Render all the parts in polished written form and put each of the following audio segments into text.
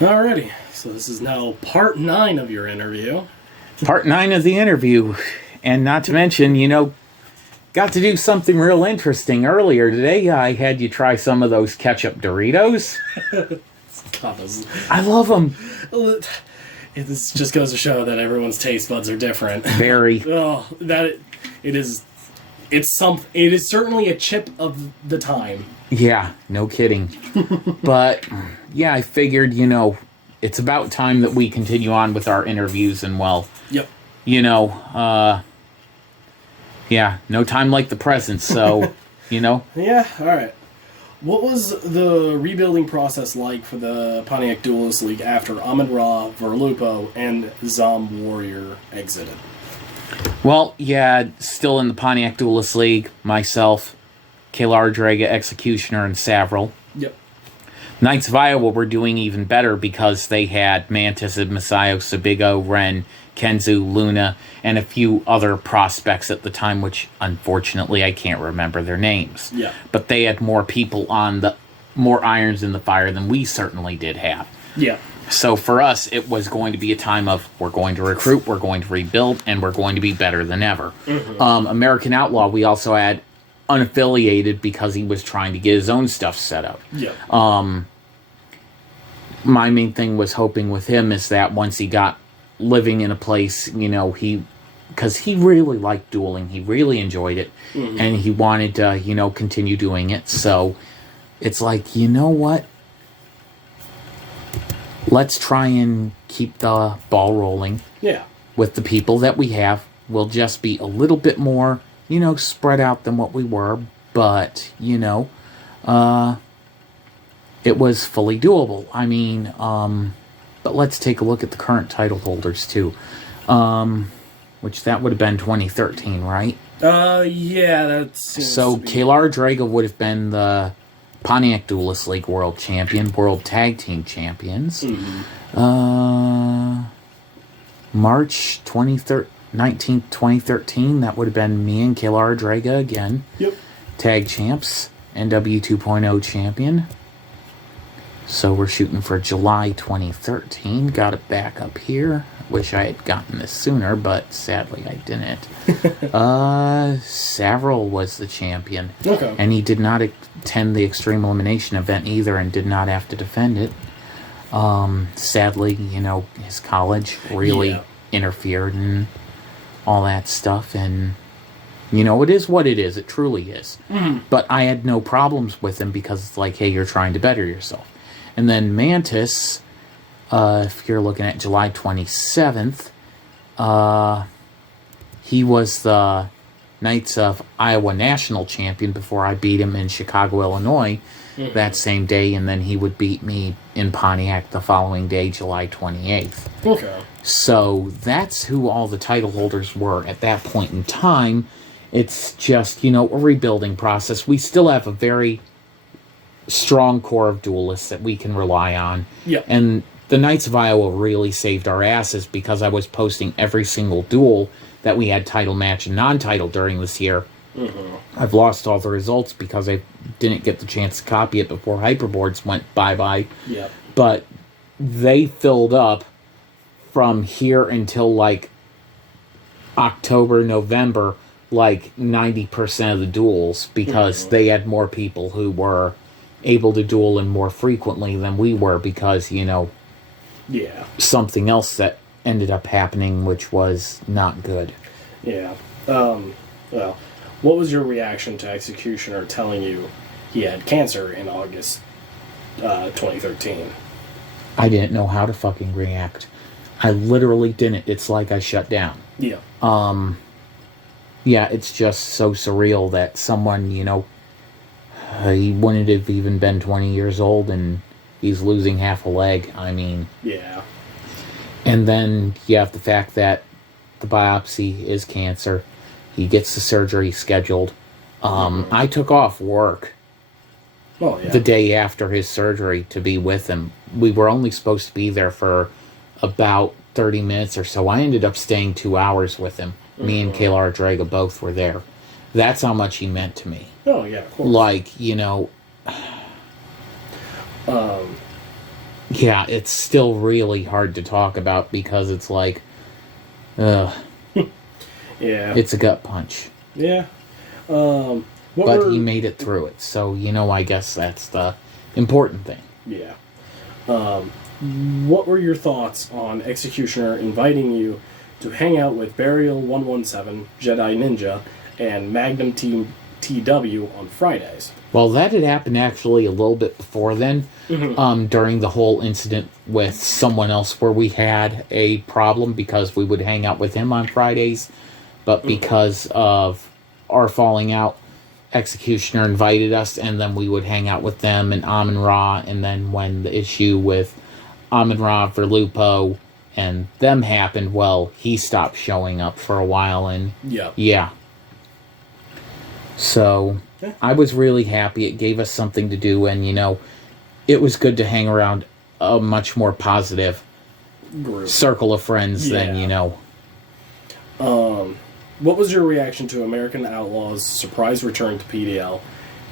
Alrighty, so this is now part 9 of your interview. Part 9 of the interview. And not to mention, got to do something real interesting earlier today. I had you try some of those ketchup Doritos. I love them. This just goes to show that everyone's taste buds are different. Very. It is certainly a chip of the time. Yeah, no kidding. But, yeah, I figured, it's about time that we continue on with our interviews and, well, yep. Yeah, no time like the present, so, Yeah, alright. What was the rebuilding process like for the Pontiac Duelist League after Amun-Ra, Verlupo, and Zom Warrior exited? Well, yeah, still in the Pontiac Duelist League, myself, Kalar Draga, Executioner, and Savril. Yep. Knights of Iowa were doing even better because they had Mantis, Masayo, Sabigo, Ren, Kenzu, Luna, and a few other prospects at the time, which unfortunately I can't remember their names. Yeah. But they had more people more irons in the fire than we certainly did have. Yeah. So for us, it was going to be a time of we're going to recruit, we're going to rebuild, and we're going to be better than ever. Mm-hmm. American Outlaw, we also had unaffiliated because he was trying to get his own stuff set up. Yeah. My main thing was hoping with him is that once he got living in a place, because he really liked dueling, he really enjoyed it, mm-hmm. and he wanted to, continue doing it. So it's like, you know what? Let's try and keep the ball rolling. Yeah. With the people that we have. We'll just be a little bit more, spread out than what we were, but, it was fully doable. I mean, but let's take a look at the current title holders, too. Which that would have been 2013, right? Yeah, that's... So, Kalar Draga would have been the Pontiac Duelist League World Champion, World Tag Team Champions. Mm-hmm. March 19th, 2013, that would have been me and Kalar Draga again. Yep. Tag Champs, NW 2.0 Champion. So we're shooting for July 2013. Got it back up here. Wish I had gotten this sooner, but sadly I didn't. Savril was the champion. Okay. And he did not attend the Extreme Elimination event either and did not have to defend it. Sadly, his college really interfered and all that stuff. And, it is what it is. It truly is. Mm-hmm. But I had no problems with him because it's like, hey, you're trying to better yourself. And then Mantis, if you're looking at July 27th, he was the Knights of Iowa National Champion before I beat him in Chicago, Illinois, that same day, and then he would beat me in Pontiac the following day, July 28th. Okay. So that's who all the title holders were at that point in time. It's just, a rebuilding process. We still have a very strong core of duelists that we can rely on. Yeah. And the Knights of Iowa really saved our asses because I was posting every single duel that we had title match and non-title during this year. Mm-hmm. I've lost all the results because I didn't get the chance to copy it before Hyperboards went bye-bye. Yeah. But they filled up from here until October, November, 90% of the duels because they had more people who were able to duel and more frequently than we were because, something else that ended up happening which was not good. Yeah. Well, what was your reaction to Executioner telling you he had cancer in August 2013? I didn't know how to fucking react. I literally didn't. It's like I shut down. Yeah. Yeah, it's just so surreal that someone, he wouldn't have even been 20 years old and he's losing half a leg. I mean... Yeah. And then you have the fact that the biopsy is cancer. He gets the surgery scheduled. I took off work the day after his surgery to be with him. We were only supposed to be there for about 30 minutes or so. I ended up staying 2 hours with him. Me and Kalar Draga both were there. That's how much he meant to me. Oh, yeah, of course. Yeah, it's still really hard to talk about because it's like, yeah, it's a gut punch. Yeah. But he made it through it, so, I guess that's the important thing. Yeah. What were your thoughts on Executioner inviting you to hang out with Burial 117, JediNinja, and Magnum T.W. on Fridays? Well, that had happened actually a little bit before then, during the whole incident with someone else where we had a problem because we would hang out with him on Fridays, but because of our falling out, Executioner invited us, and then we would hang out with them and Amun-Ra, and then when the issue with Amun-Ra, Verlupo, and them happened, well, he stopped showing up for a while, and yeah. So, I was really happy. It gave us something to do, and, it was good to hang around a much more positive circle of friends than, What was your reaction to American Outlaw's surprise return to PDL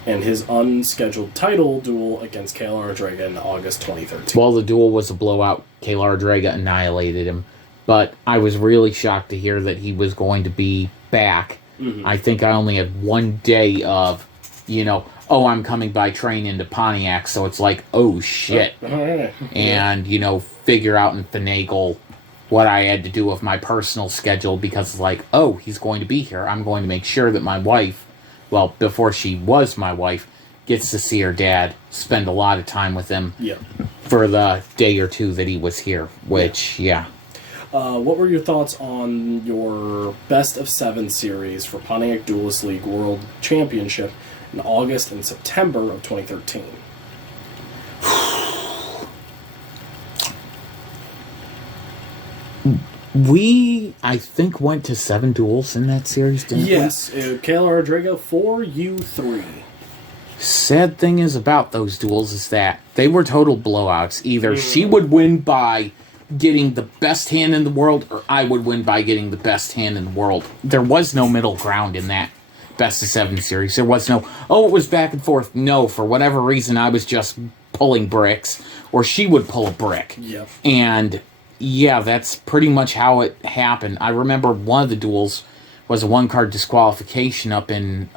and his unscheduled title duel against Kayla Drega in August 2013? Well, the duel was a blowout. Kayla Drega annihilated him. But I was really shocked to hear that he was going to be back. I think I only had one day of, I'm coming by train into Pontiac, so it's like, oh, shit. And, figure out and finagle what I had to do with my personal schedule because, like, oh, he's going to be here. I'm going to make sure that my wife, well, before she was my wife, gets to see her dad, spend a lot of time with him for the day or two that he was here, which, what were your thoughts on your Best of 7 series for Pontiac Duelist League World Championship in August and September of 2013? We, I think, went to 7 duels in that series, didn't we? Yes. Kayla Rodrigo 4, you 3. Sad thing is about those duels is that they were total blowouts. Either she would win by getting the best hand in the world, or I would win by getting the best hand in the world. There was no middle ground in that Best of 7 series. There was no, it was back and forth. No, for whatever reason, I was just pulling bricks, or she would pull a brick. Yep. And yeah, that's pretty much how it happened. I remember one of the duels was a one-card disqualification up in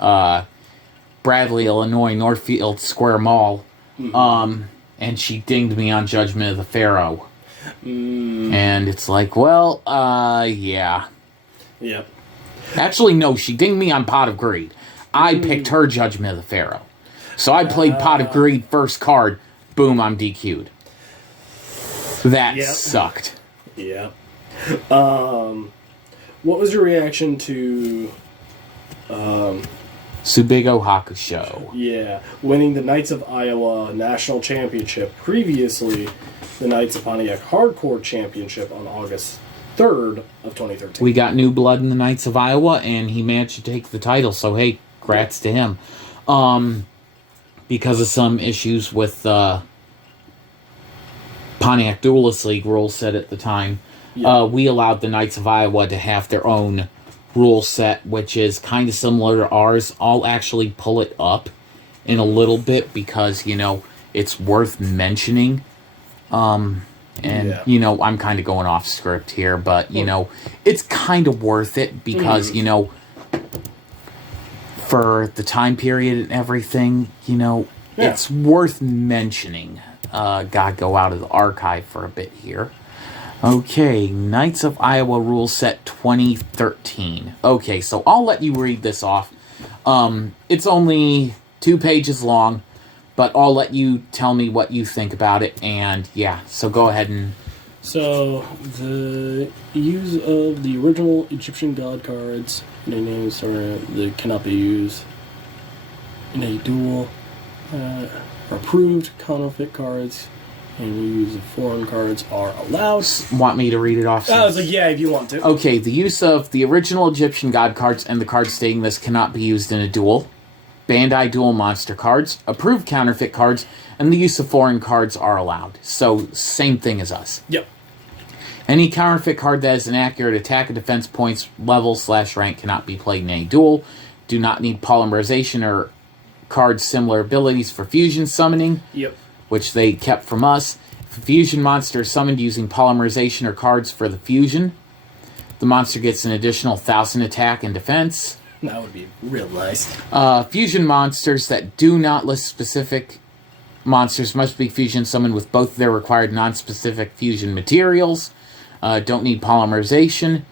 Bradley, Illinois, Northfield Square Mall. And she dinged me on Judgment of the Pharaoh. And it's like, well, yeah. Yep. Actually, no, she dinged me on Pot of Greed. I picked her Judgment of the Pharaoh. So I played Pot of Greed first card. Boom, I'm DQ'd. That sucked. Yeah. What was your reaction to Subigo Hakusho? Yeah, winning the Knights of Iowa National Championship, previously the Knights of Pontiac Hardcore Championship on August 3rd of 2013. We got new blood in the Knights of Iowa, and he managed to take the title, so hey, congrats to him. Because of some issues with Pontiac Duelist League rule set at the time, we allowed the Knights of Iowa to have their own rule set, which is kind of similar to ours. I'll actually pull it up in a little bit because, it's worth mentioning. I'm kind of going off script here, but, it's kind of worth it because, for the time period and everything, it's worth mentioning. Gotta go out of the archive for a bit here. Okay, Knights of Iowa Rule Set 2013. Okay, so I'll let you read this off. It's only 2 pages long, but I'll let you tell me what you think about it, and so go ahead and... So, the use of the original Egyptian god cards in a name that cannot be used in a duel, approved counterfeit cards and use of foreign cards are allowed. Want me to read it off? I was like, yeah, if you want to. Okay, the use of the original Egyptian god cards and the cards stating this cannot be used in a duel. Bandai Duel Monster cards, approved counterfeit cards, and the use of foreign cards are allowed. So, same thing as us. Yep. Any counterfeit card that has an accurate attack and defense points level/rank cannot be played in any duel. Do not need polymerization or cards similar abilities for fusion summoning. Yep. Which they kept from us. If a fusion monster is summoned using polymerization or cards for the fusion, the monster gets an additional 1,000 attack and defense. That would be real nice. Fusion monsters that do not list specific monsters must be fusion summoned with both their required non-specific fusion materials. Don't need polymerization.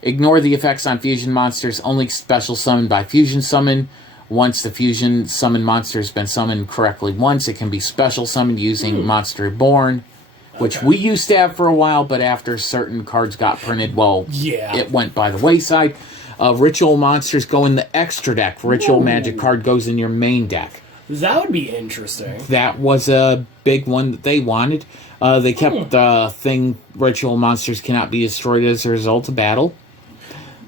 Ignore the effects on fusion monsters. Only special summoned by fusion summon. Once the fusion summon monster has been summoned correctly once, it can be special summoned using Monster Reborn, which we used to have for a while, but after certain cards got printed, it went by the wayside. Ritual monsters go in the extra deck. Ritual magic card goes in your main deck. That would be interesting. That was a big one that they wanted. They kept the thing, ritual monsters cannot be destroyed as a result of battle.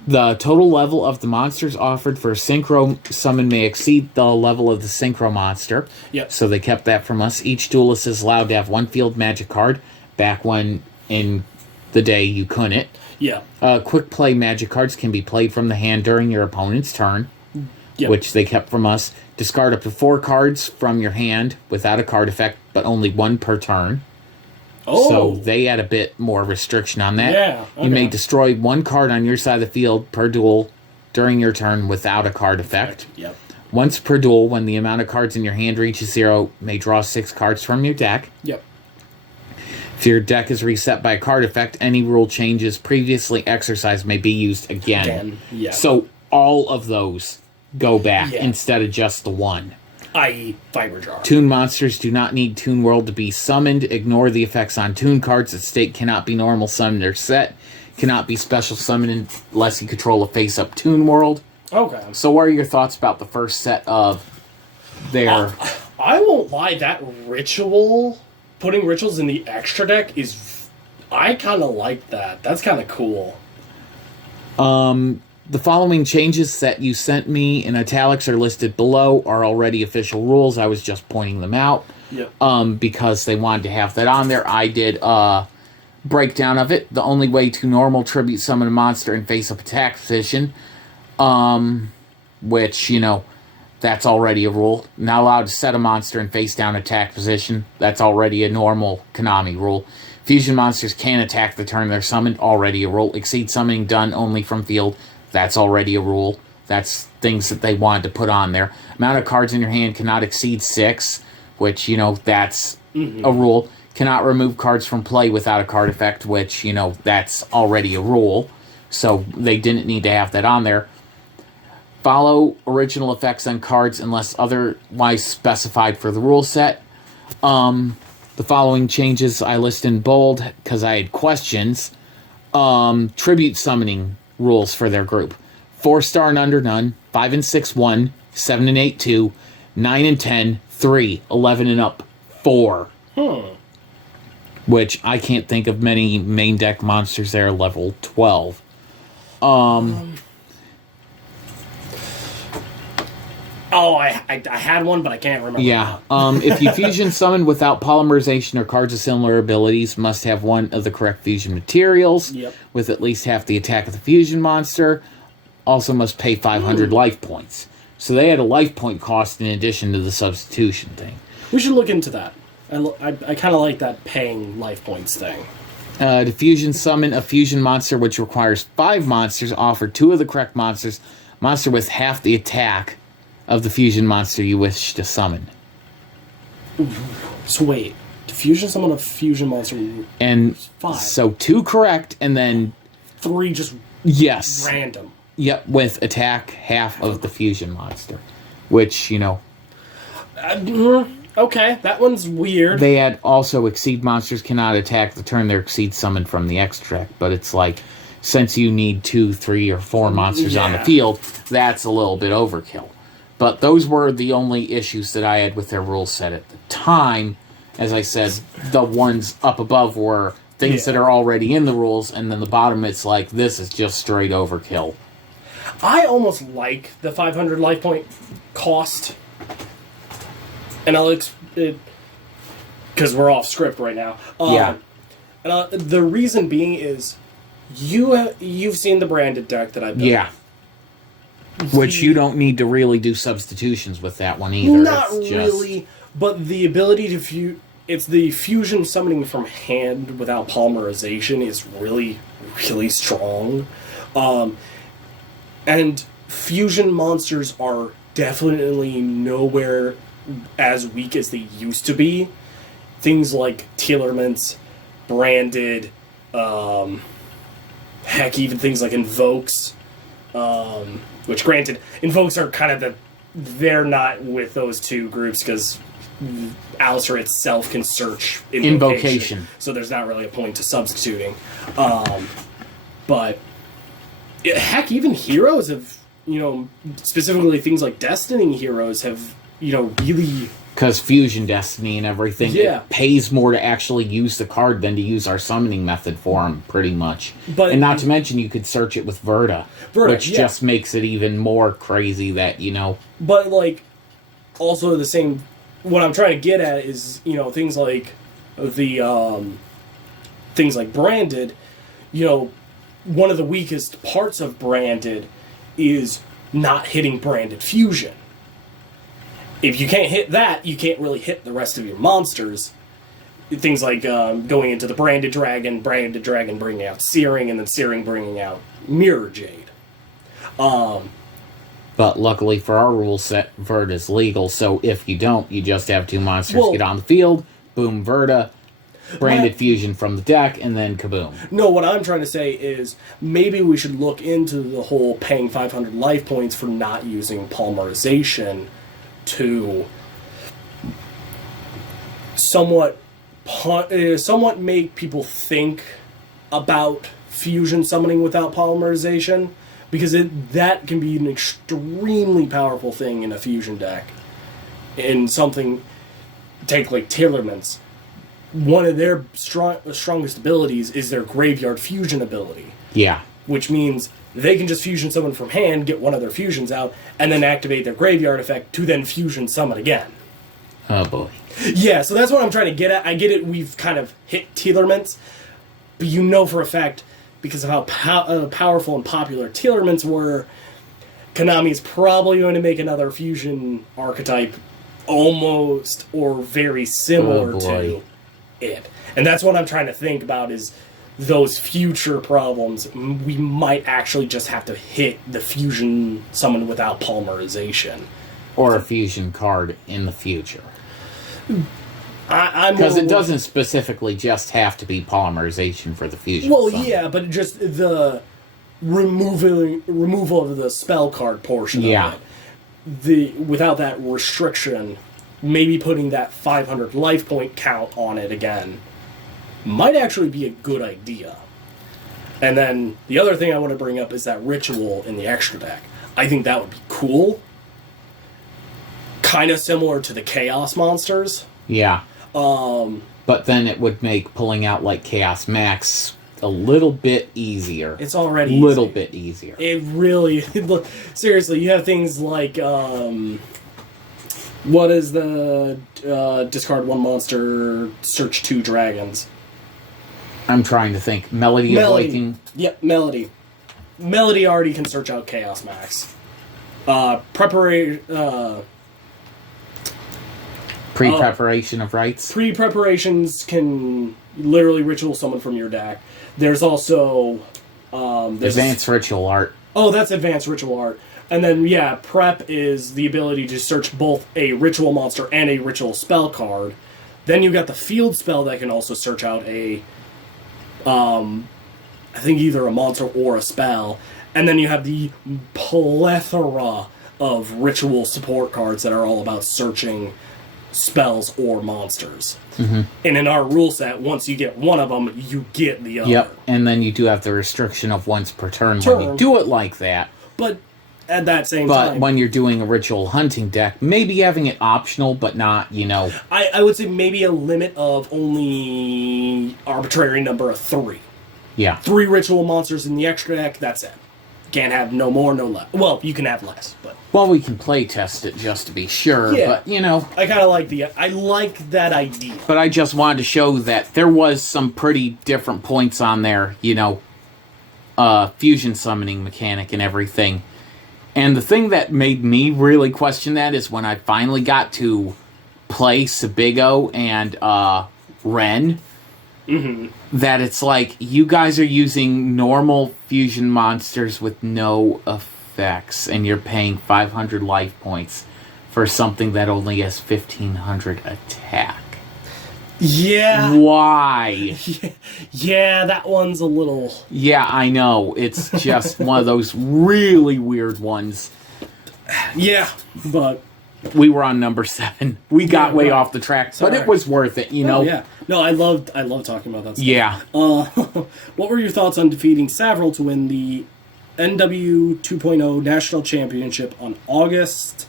The total level of the monsters offered for a synchro summon may exceed the level of the synchro monster. Yep. So they kept that from us. Each duelist is allowed to have one field magic card, back when in the day you couldn't. Yeah. Quick play magic cards can be played from the hand during your opponent's turn, which they kept from us. Discard up to 4 cards from your hand without a card effect, but only 1 per turn. Oh. So they had a bit more restriction on that. Yeah. Okay. You may destroy 1 card on your side of the field per duel during your turn without a card effect. Yep. Once per duel, when the amount of cards in your hand reaches 0, may draw 6 cards from your deck. Yep. If your deck is reset by a card effect, any rule changes previously exercised may be used again. Yeah. So all of those go back instead of just the 1. I.e. Fiber Jar. Toon monsters do not need Toon World to be summoned. Ignore the effects on Toon cards that state cannot be normal summoned or set. Cannot be special summoned unless you control a face-up Toon World. Okay. So what are your thoughts about the first set of their... I won't lie, that ritual, putting rituals in the extra deck is... I kind of like that. That's kind of cool. The following changes that you sent me in italics are listed below are already official rules. I was just pointing them out. Yep. Because they wanted to have that on there. I did a breakdown of it. The only way to normal tribute summon a monster in face-up attack position, which, you know, that's already a rule. Not allowed to set a monster in face-down attack position. That's already a normal Konami rule. Fusion monsters can attack the turn they're summoned. Already a rule. Exceed summoning done only from field. That's already a rule. That's things that they wanted to put on there. Amount of cards in your hand cannot exceed 6, which, you know, that's a rule. Cannot remove cards from play without a card effect, which, you know, that's already a rule. So they didn't need to have that on there. Follow original effects on cards unless otherwise specified for the rule set. The following changes I list in bold because I had questions. Tribute summoning rules for their group. 4-star and under none, 5 and 6 1, 7 and 8 2, 9 and 10 3, 11 and up 4. Which I can't think of many main deck monsters there level 12. Oh, I had one, but I can't remember. Yeah. If you fusion summon without polymerization or cards of similar abilities, must have one of the correct fusion materials with at least half the attack of the fusion monster. Also must pay 500 life points. So they had a life point cost in addition to the substitution thing. We should look into that. I kind of like that paying life points thing. To fusion summon a fusion monster which requires 5 monsters, offer 2 of the correct monsters. Monster with half the attack of the fusion monster you wish to summon. So wait, to fusion summon a fusion monster and 5. So 2 correct and then 3 just random. Yep, with attack half of the fusion monster. Which, you know... okay, that one's weird. They had also exceed monsters cannot attack the turn they're exceed summoned from the extract, but it's like, since you need 2, 3, or 4 monsters on the field, that's a little bit overkill. But those were the only issues that I had with their rule set at the time. As I said, the ones up above were things that are already in the rules, and then the bottom it's like, this is just straight overkill. I almost like the 500 life point cost. And I'll because we're off script right now. And the reason being is you've seen the branded deck that I've done. Yeah. Which you don't need to really do substitutions with that one either. Not really, but the ability to it's the fusion summoning from hand without polymerization is really, really strong. And fusion monsters are definitely nowhere as weak as they used to be. Things like Telerments, Branded, heck, even things like Invokes, which granted, Invokes are kind of they're not with those two groups because Alistar itself can search Invocation. So there's not really a point to substituting. But heck, even heroes have, specifically things like Destiny heroes have, really... Because Fusion Destiny and everything, it pays more to actually use the card than to use our summoning method for them, pretty much. And not to mention, you could search it with Verta which just makes it even more crazy that, But, also the same... What I'm trying to get at is, things like things like Branded, one of the weakest parts of Branded is not hitting Branded Fusion. If you can't hit that, you can't really hit the rest of your monsters. Things like going into the Branded Dragon bringing out Searing, and then Searing bringing out Mirror Jade. But luckily for our rule set, Verta is legal, so if you don't, you just have two monsters get on the field, boom, Verta, Branded Fusion from the deck, and then kaboom. No, what I'm trying to say is maybe we should look into the whole paying 500 life points for not using polymerization to somewhat make people think about fusion summoning without polymerization, because that can be an extremely powerful thing in a fusion deck. In something, take like Telerments, one of their strongest abilities is their Graveyard Fusion ability. Yeah. Which means they can just fusion summon from hand, get one of their fusions out, and then activate their Graveyard effect to then fusion summon again. Oh boy. Yeah, so that's what I'm trying to get at. I get it, we've kind of hit Telerments, but for a fact, because of how powerful and popular Telerments were, Konami is probably going to make another fusion archetype almost or very similar to it. And that's what I'm trying to think about is those future problems. We might actually just have to hit the fusion summon without polymerization. Or a fusion card in the future. Because it doesn't specifically just have to be polymerization for the fusion. Well, yeah, but just the removal of the spell card portion of it. Without that restriction, maybe putting that 500 life point count on it again might actually be a good idea. And then the other thing I want to bring up is that ritual in the extra deck. I think that would be cool. Kind of similar to the Chaos monsters. Yeah. But then it would make pulling out like Chaos Max a little bit easier. It's already a little bit easier. It really... Seriously, you have things like... what is the discard one monster, search 2 dragons? I'm trying to think. Melody of Lightning. Yep, Melody. Melody already can search out Chaos Max. Pre-preparation of rights. Pre-preparations can literally ritual summon from your deck. There's also... Advanced Ritual Art. Oh, that's Advanced Ritual Art. And then, Prep is the ability to search both a ritual monster and a ritual spell card. Then you got the field spell that can also search out a... I think either a monster or a spell. And then you have the plethora of ritual support cards that are all about searching spells or monsters. Mm-hmm. And in our rule set, once you get one of them, you get the other. Yep, and then you do have the restriction of once per turn. When you do it like that. But at that same time... But when you're doing a ritual hunting deck, maybe having it optional, but not, I would say maybe a limit of only arbitrary number of 3. Yeah. 3 ritual monsters in the extra deck, that's it. Can't have no more, no less. Well, you can have less, but... Well, we can play test it just to be sure, but, I kind of like I like that idea. But I just wanted to show that there was some pretty different points on there, fusion summoning mechanic and everything. And the thing that made me really question that is when I finally got to play Sebigo and Ren, that it's like, you guys are using normal fusion monsters with no effects, and you're paying 500 life points for something that only has 1,500 attack. Yeah. Why? Yeah, that one's a little... Yeah, I know. It's just one of those really weird ones. Yeah, but... We were on number 7. We got way off the track, but it was worth it, you know? Yeah. No, I love talking about that stuff. Yeah. What were your thoughts on defeating Savril to win the NW 2.0 National Championship on August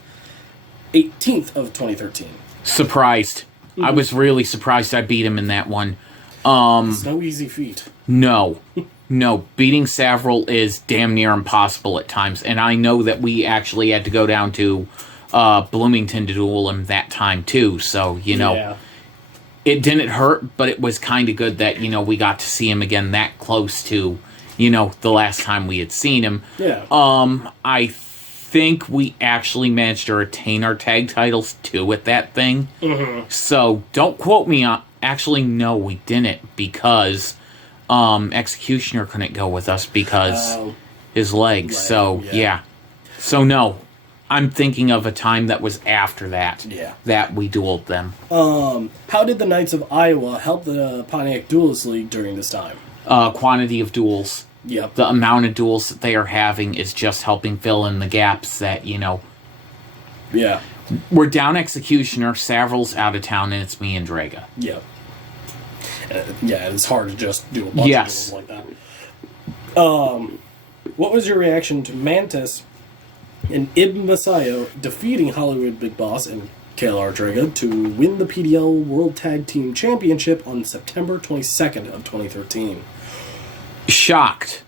18th of 2013? Surprised. I was really surprised I beat him in that one. It's no easy feat. No. No, beating Savril is damn near impossible at times, and I know that we actually had to go down to Bloomington to duel him that time too, so, you know, it didn't hurt, but it was kind of good that, you know, we got to see him again that close to, you know, the last time we had seen him. Yeah. I think we actually managed to retain our tag titles too at that thing. So don't quote me on... Actually, no, we didn't, because Executioner couldn't go with us because his legs. So, yeah. So, no. I'm thinking of a time that was after that. Yeah. That we dueled them. How did the Knights of Iowa help the Pontiac Duelist League during this time? Quantity of duels. Yep. The amount of duels that they are having is just helping fill in the gaps that, you know... Yeah. We're down Executioner, Savril's out of town, and it's me and Draga. Yep. Yeah, it's hard to just do a bunch of duels like that. What was your reaction to Mantis and Ibn Masayo defeating Hollywood Big Boss and KLR Draga to win the PDL World Tag Team Championship on September 22nd of 2013? Shocked.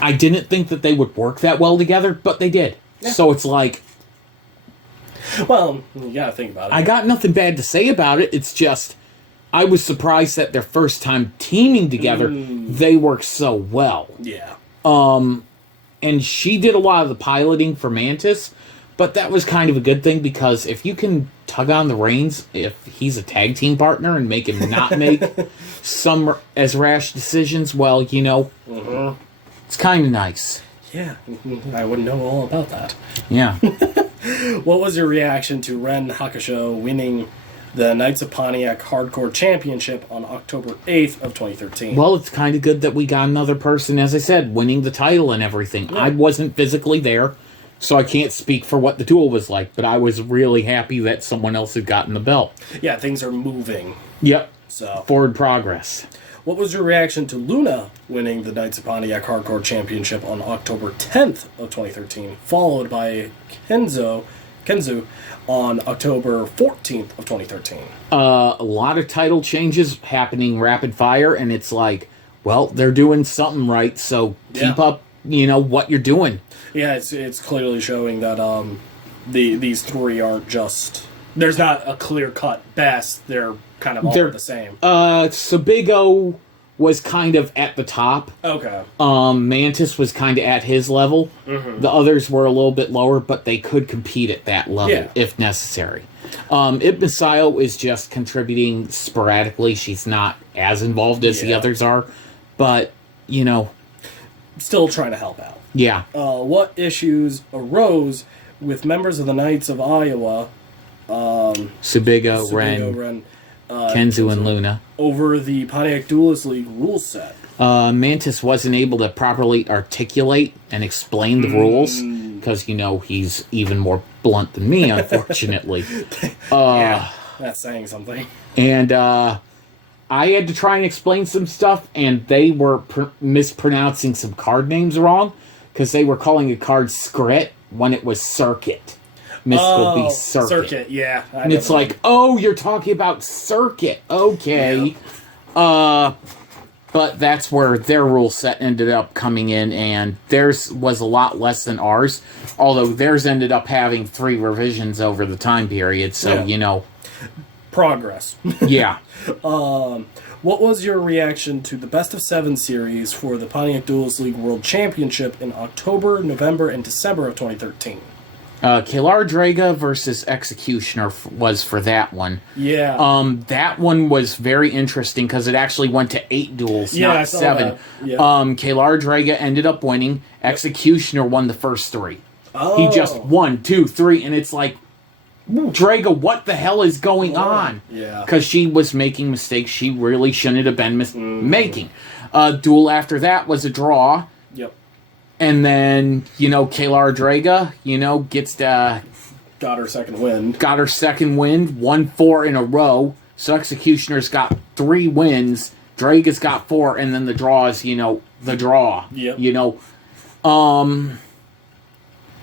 I didn't think that they would work that well together, but they did. Yeah. So it's like... Well, you gotta think about it. I got nothing bad to say about it. It's just, I was surprised that their first time teaming together, they worked so well. Yeah. And she did a lot of the piloting for Mantis, but that was kind of a good thing, because if you can tug on the reins, if he's a tag team partner, and make him not make some as rash decisions, well, you know, it's kind of nice. Yeah, I wouldn't know all about that. Yeah. What was your reaction to Ren Hakusho winning the Knights of Pontiac Hardcore Championship on October 8th of 2013? Well, it's kind of good that we got another person, as I said, winning the title and everything. Yeah. I wasn't physically there, so I can't speak for what the duel was like, but I was really happy that someone else had gotten the belt. Yeah, things are moving. Yep. So forward progress. What was your reaction to Luna winning the Knights of Pontiac Hardcore Championship on October 10th of 2013, followed by Kenzu on October 14th of 2013? A lot of title changes happening rapid fire, and it's like, well, they're doing something right, so keep up, you know, what you're doing. Yeah, it's clearly showing that these three aren't just... There's not a clear-cut best. They're kind of all the same. Sebigo was kind of at the top. Okay. Mantis was kind of at his level. The others were a little bit lower, but they could compete at that level if necessary. Ibn Masayo is just contributing sporadically. She's not as involved as the others are, but, you know... Still trying to help out. Yeah. What issues arose with members of the Knights of Iowa... Sebigo, Ren, Kenzu, and Luna over the Pontiac Duelist League rule set? Mantis wasn't able to properly articulate and explain the rules, because, you know, he's even more blunt than me, unfortunately. Yeah, that's saying something. And I had to try and explain some stuff, and they were mispronouncing some card names wrong, because they were calling a card Scrit when it was Circuit. Mystical Beast Circuit. Yeah. And it's like, oh, you're talking about Circuit. Okay. Yeah. But that's where their rule set ended up coming in, and theirs was a lot less than ours, although theirs ended up having 3 revisions over the time period, so, you know. Progress. Yeah. What was your reaction to the Best of 7 series for the Pontiac Duelist League World Championship in October, November, and December of 2013? Kalar Draga versus Executioner was for that one. Yeah. That one was very interesting because it actually went to 8 duels, Yeah, I not saw 7. that. Yeah. Kalar Draga ended up winning. Executioner won the first 3. Oh. He just 1, 2, 3, and it's like, Draga, what the hell is going on? Yeah. Because she was making mistakes she really shouldn't have been making. Duel after that was a draw. Yep. And then, Kalar Draga, gets got her second win. Got her second win, won 4 in a row. So Executioner's got 3 wins. Draga's got 4, and then the draw is, the draw. Yep.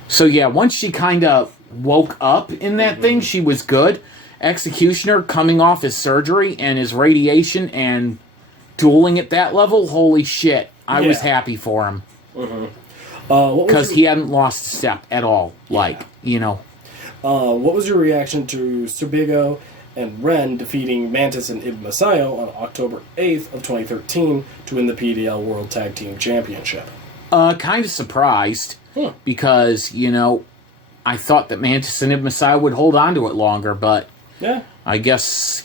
So yeah, once she kind of woke up in that thing, she was good. Executioner coming off his surgery and his radiation and dueling at that level, holy shit. I was happy for him. Because he hadn't lost a step at all. What was your reaction to Subigo and Ren defeating Mantis and Ibn Masayo on October 8th of 2013 to win the PDL World Tag Team Championship? Kind of surprised. Because, I thought that Mantis and Ibn Masayo would hold on to it longer, but I guess,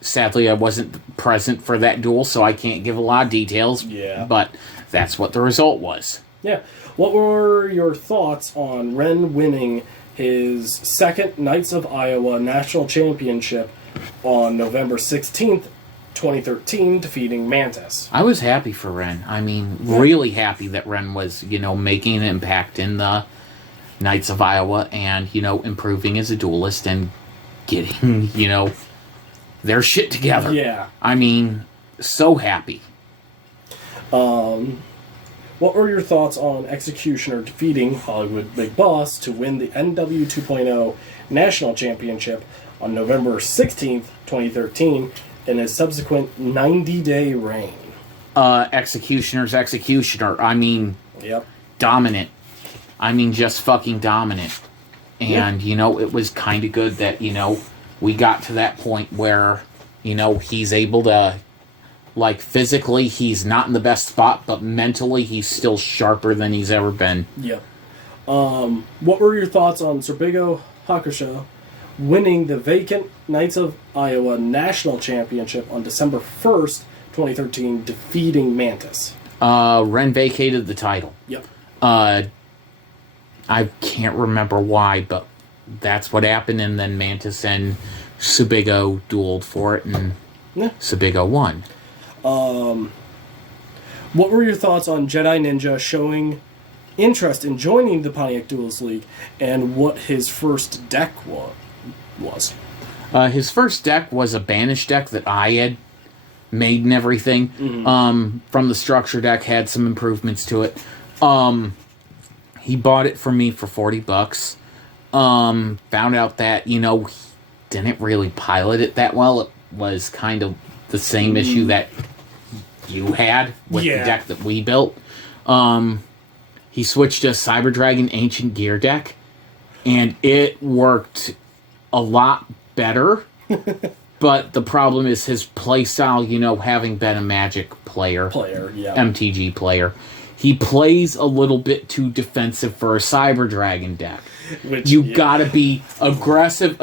sadly I wasn't present for that duel, so I can't give a lot of details. Yeah. But that's what the result was. Yeah. What were your thoughts on Ren winning his second Knights of Iowa National Championship on November 16th, 2013, defeating Mantis? I was happy for Ren. I mean, really happy that Ren was, making an impact in the Knights of Iowa and, improving as a duelist and getting, their shit together. Yeah. I mean, so happy. What were your thoughts on Executioner defeating Hollywood Big Boss to win the NW 2.0 National Championship on November 16th, 2013, in his subsequent 90-day reign? Executioner's Executioner. I mean, dominant. I mean, just fucking dominant. And, it was kind of good that, we got to that point where, he's able to, physically, he's not in the best spot, but mentally, he's still sharper than he's ever been. Yeah. What were your thoughts on Serbigo Hakusho winning the vacant Knights of Iowa National Championship on December 1st, 2013, defeating Mantis? Ren vacated the title. Yep. I can't remember why, but that's what happened, and then Mantis and Subigo dueled for it, and Subigo won. What were your thoughts on JediNinja showing interest in joining the Pontiac Duelist League, and what his first deck was? His first deck was a Banish deck that I had made and everything. From the structure deck, had some improvements to it. He bought it for me for $40. Found out that, he didn't really pilot it that well. It was kind of the same issue that you had with the deck that we built. He switched to a Cyber Dragon Ancient Gear deck, and it worked a lot better. But the problem is his playstyle, having been a Magic player, MTG player, he plays a little bit too defensive for a Cyber Dragon deck. You gotta be aggressive.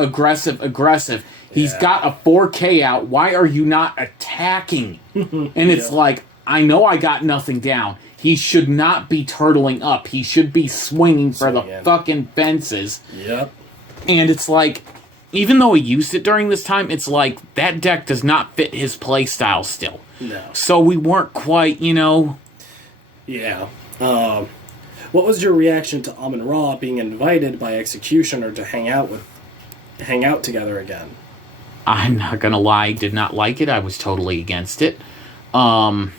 He's got a 4K out. Why are you not attacking? And it's like, I know I got nothing down. He should not be turtling up. He should be swinging for the fucking fences. Yep. And it's like, even though he used it during this time, it's like, that deck does not fit his playstyle still. No. So we weren't quite, Yeah. What was your reaction to Amun-Ra being invited by Executioner to hang out together again? I'm not gonna lie, did not like it. I was totally against it. And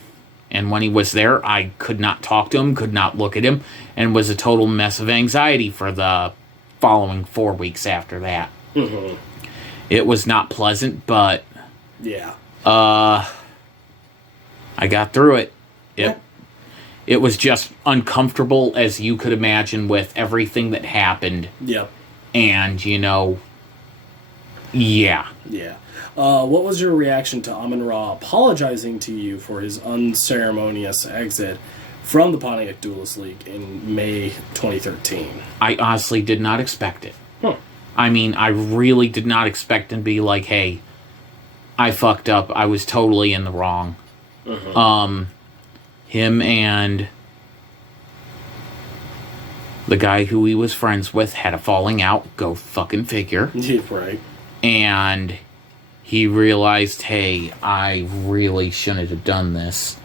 when he was there, I could not talk to him, could not look at him, and was a total mess of anxiety for the following 4 weeks after that. It was not pleasant, but I got through it. It was just uncomfortable as you could imagine with everything that happened. Yep. And, what was your reaction to Amun-Ra apologizing to you for his unceremonious exit from the Pontiac Duelist League in May 2013. I honestly did not expect it. Huh. I mean, I really did not expect him to be like, hey, I fucked up. I was totally in the wrong. Him and the guy who he was friends with had a falling out. Go fucking figure. Yeah, right. And he realized, hey, I really shouldn't have done this.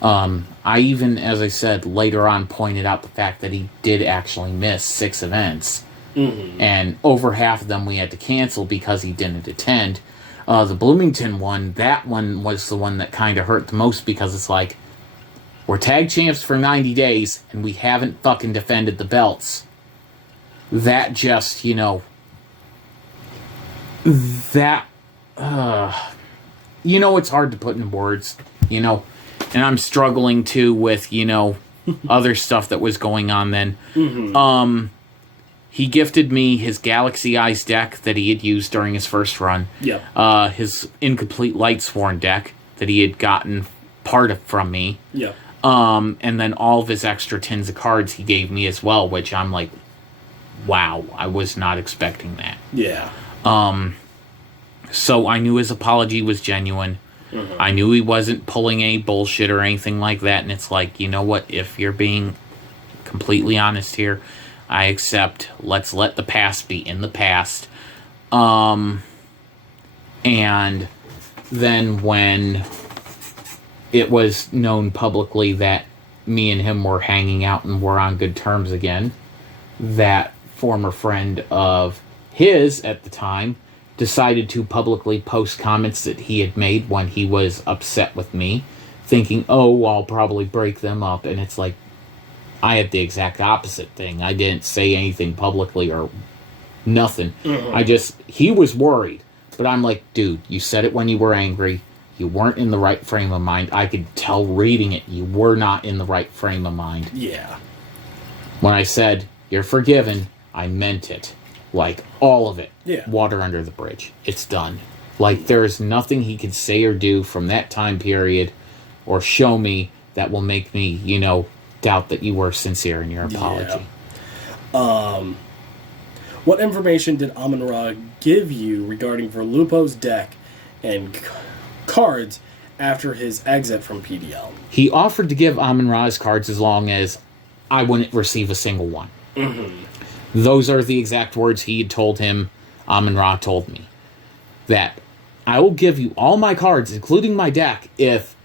I even, as I said, later on pointed out the fact that he did actually miss 6 events. And over half of them we had to cancel because he didn't attend. The Bloomington one, that one was the one that kind of hurt the most because it's like, we're tag champs for 90 days and we haven't fucking defended the belts. That just, you know, that, you know, it's hard to put in words, you know, and I'm struggling too with, you know, other stuff that was going on then. He gifted me his Galaxy Eyes deck that he had used during his first run. Yeah. His Incomplete Lightsworn deck that he had gotten part of from me. Yeah. And then all of his extra tins of cards he gave me as well, which I'm like, wow, I was not expecting that. Yeah. So I knew his apology was genuine. I knew he wasn't pulling any bullshit or anything like that, and it's like, you know what, if you're being completely honest here, I accept. Let's let the past be in the past. And then when it was known publicly that me and him were hanging out and were on good terms again, that former friend of his at the time decided to publicly post comments that he had made when he was upset with me, thinking, oh, I'll probably break them up. And it's like, I had the exact opposite thing. I didn't say anything publicly or nothing. He was worried. But I'm like, dude, you said it when you were angry. You weren't in the right frame of mind. I could tell reading it, you were not in the right frame of mind. Yeah. When I said, you're forgiven, I meant it. Like, all of it. Yeah. Water under the bridge. It's done. Like, there is nothing he could say or do from that time period or show me that will make me, you know, doubt that you were sincere in your apology. Yeah. What information did Amun-Ra give you regarding Verlupo's deck and cards after his exit from PDL? He offered to give Amun-Ra's cards as long as I wouldn't receive a single one. Those are the exact words he had told him. Amun-Ra told me that I will give you all my cards, including my deck, if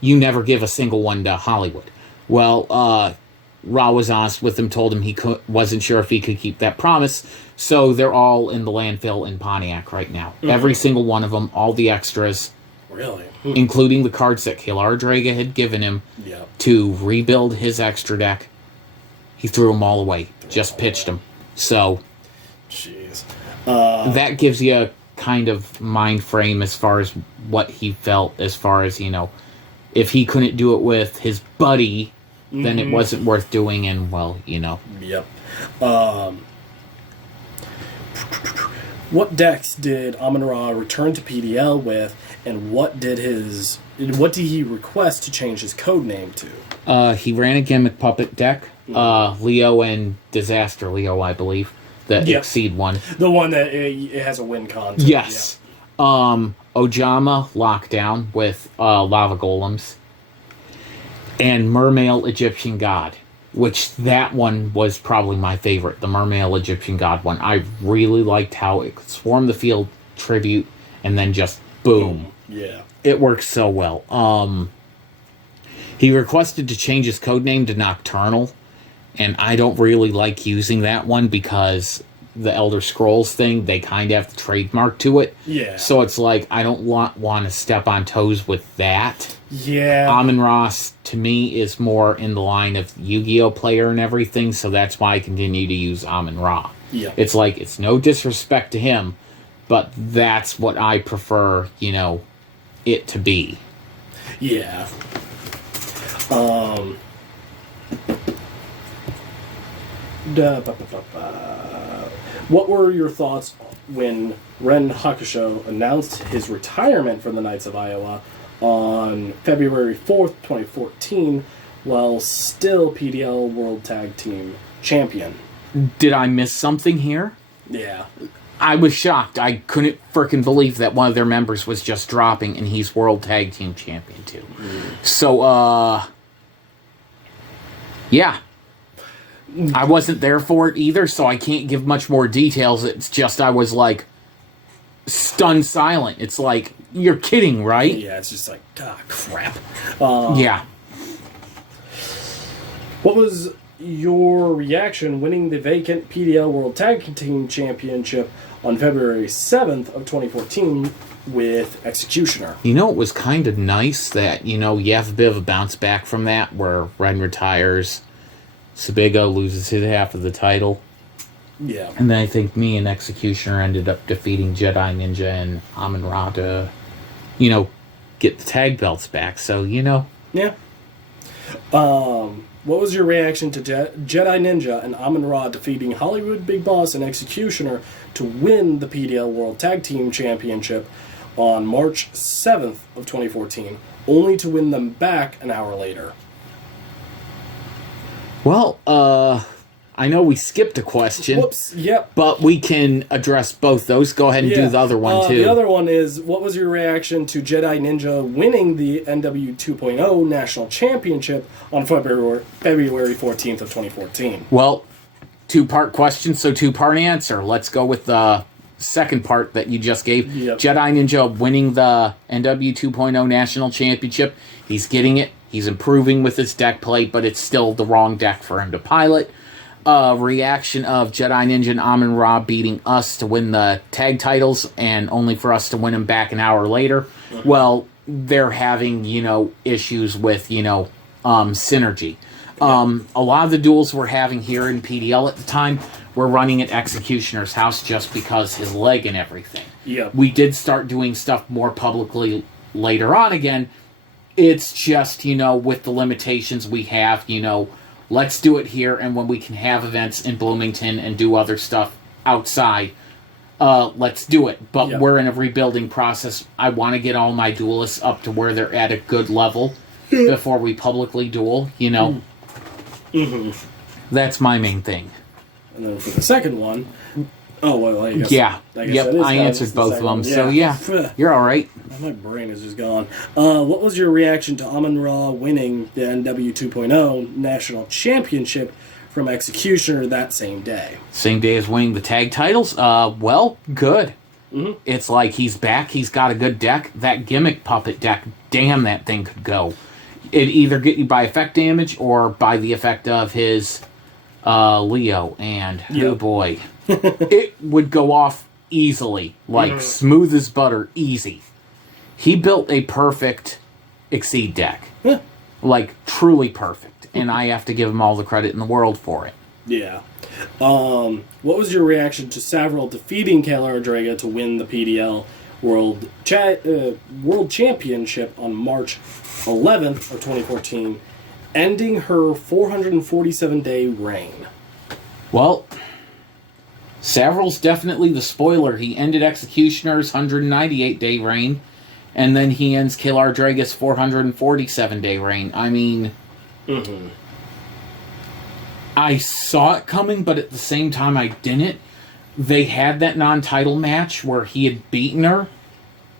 you never give a single one to Hollywood. Well, Ra was honest with him, told him he wasn't sure if he could keep that promise, so they're all in the landfill in Pontiac right now. Every single one of them, all the extras. Really? Including the cards that Kalar Draga had given him to rebuild his extra deck. He threw them all away. Just pitched them. So, jeez. That gives you a kind of mind frame as far as what he felt, as far as, you know, if he couldn't do it with his buddy, then it wasn't worth doing, and, well, you know. Yep. What decks did Amun-Ra return to PDL with, and what did he request to change his code name to? He ran a Gimmick Puppet deck, Leo and Disaster Leo, I believe, the Exceed one. The one that it has a win con. Yes. Ojama Lockdown with Lava Golems. And Mermail Egyptian God, which that one was probably my favorite, the Mermail Egyptian God one. I really liked how it could swarm the field, tribute, and then just boom. Yeah. It works so well. He requested to change his codename to Nocturnal, and I don't really like using that one because the Elder Scrolls thing, they kind of have the trademark to it. Yeah. So it's like, I don't want to step on toes with that. Yeah. Amun-Ra, to me, is more in the line of Yu-Gi-Oh! Player and everything, so that's why I continue to use Amun-Ra. Yeah. It's like, it's no disrespect to him, but that's what I prefer, you know, it to be. Yeah. What were your thoughts when Ren Hakusho announced his retirement from the Knights of Iowa on February 4th, 2014, while still PDL World Tag Team Champion. Did I miss something here? Yeah. I was shocked. I couldn't frickin' believe that one of their members was just dropping and he's World Tag Team Champion too. So, yeah. I wasn't there for it either, so I can't give much more details. It's just I was like stunned silent. It's like, you're kidding, right? Yeah, it's just like, ah, crap. Yeah. What was your reaction winning the vacant PDL World Tag Team Championship on February 7th of 2014 with Executioner? You know, it was kind of nice that, you have a bit of a bounce back from that, where Ren retires, Sebago loses his half of the title. Yeah. And then I think me and Executioner ended up defeating JediNinja and Amun-Ra to, get the tag belts back. So, Yeah. What was your reaction to JediNinja and Amun-Ra defeating HollywoodBigBoss and Executioner to win the PDL World Tag Team Championship on March 7th of 2014, only to win them back an hour later? Well, I know we skipped a question. Whoops, yep. But we can address both those. Go ahead and do the other one, too. The other one is, what was your reaction to JediNinja winning the NW 2.0 National Championship on February 14th of 2014? Well, two-part question, so two-part answer. Let's go with the second part that you just gave. Yep. JediNinja winning the NW 2.0 National Championship. He's getting it. He's improving with his deck play, but it's still the wrong deck for him to pilot. Reaction of JediNinja and Amun-Ra beating us to win the tag titles, and only for us to win them back an hour later. Mm-hmm. Well, they're having, issues with, synergy. A lot of the duels we're having here in PDL at the time, we're running at Executioner's house just because his leg and everything. Yeah. We did start doing stuff more publicly later on again. It's just, with the limitations we have, let's do it here, and when we can have events in Bloomington and do other stuff outside, let's do it. But we're in a rebuilding process. I want to get all my duelists up to where they're at a good level before we publicly duel, Mm-hmm. That's my main thing. And then for the second one, I guess. Yeah. I answered both of them. So, you're all right. My brain is just gone. What was your reaction to Amun-Ra winning the NW 2.0 National Championship from Executioner that same day? Same day as winning the tag titles? Well, good. Mm-hmm. It's like he's back. He's got a good deck. That gimmick puppet deck, damn, that thing could go. It'd either get you by effect damage or by the effect of his Leo. And, oh boy, it would go off easily. Like, smooth as butter, easy. He built a perfect Exceed deck. Yeah. Like, truly perfect. And I have to give him all the credit in the world for it. Yeah. What was your reaction to Savril defeating Kayla Rodriguez to win the PDL World Championship on March 11th of 2014, ending her 447-day reign? Well, Savril's definitely the spoiler. He ended Executioner's 198-day reign, and then he ends Kayla Rodriguez's 447-day reign. I mean, I saw it coming, but at the same time I didn't. They had that non-title match where he had beaten her,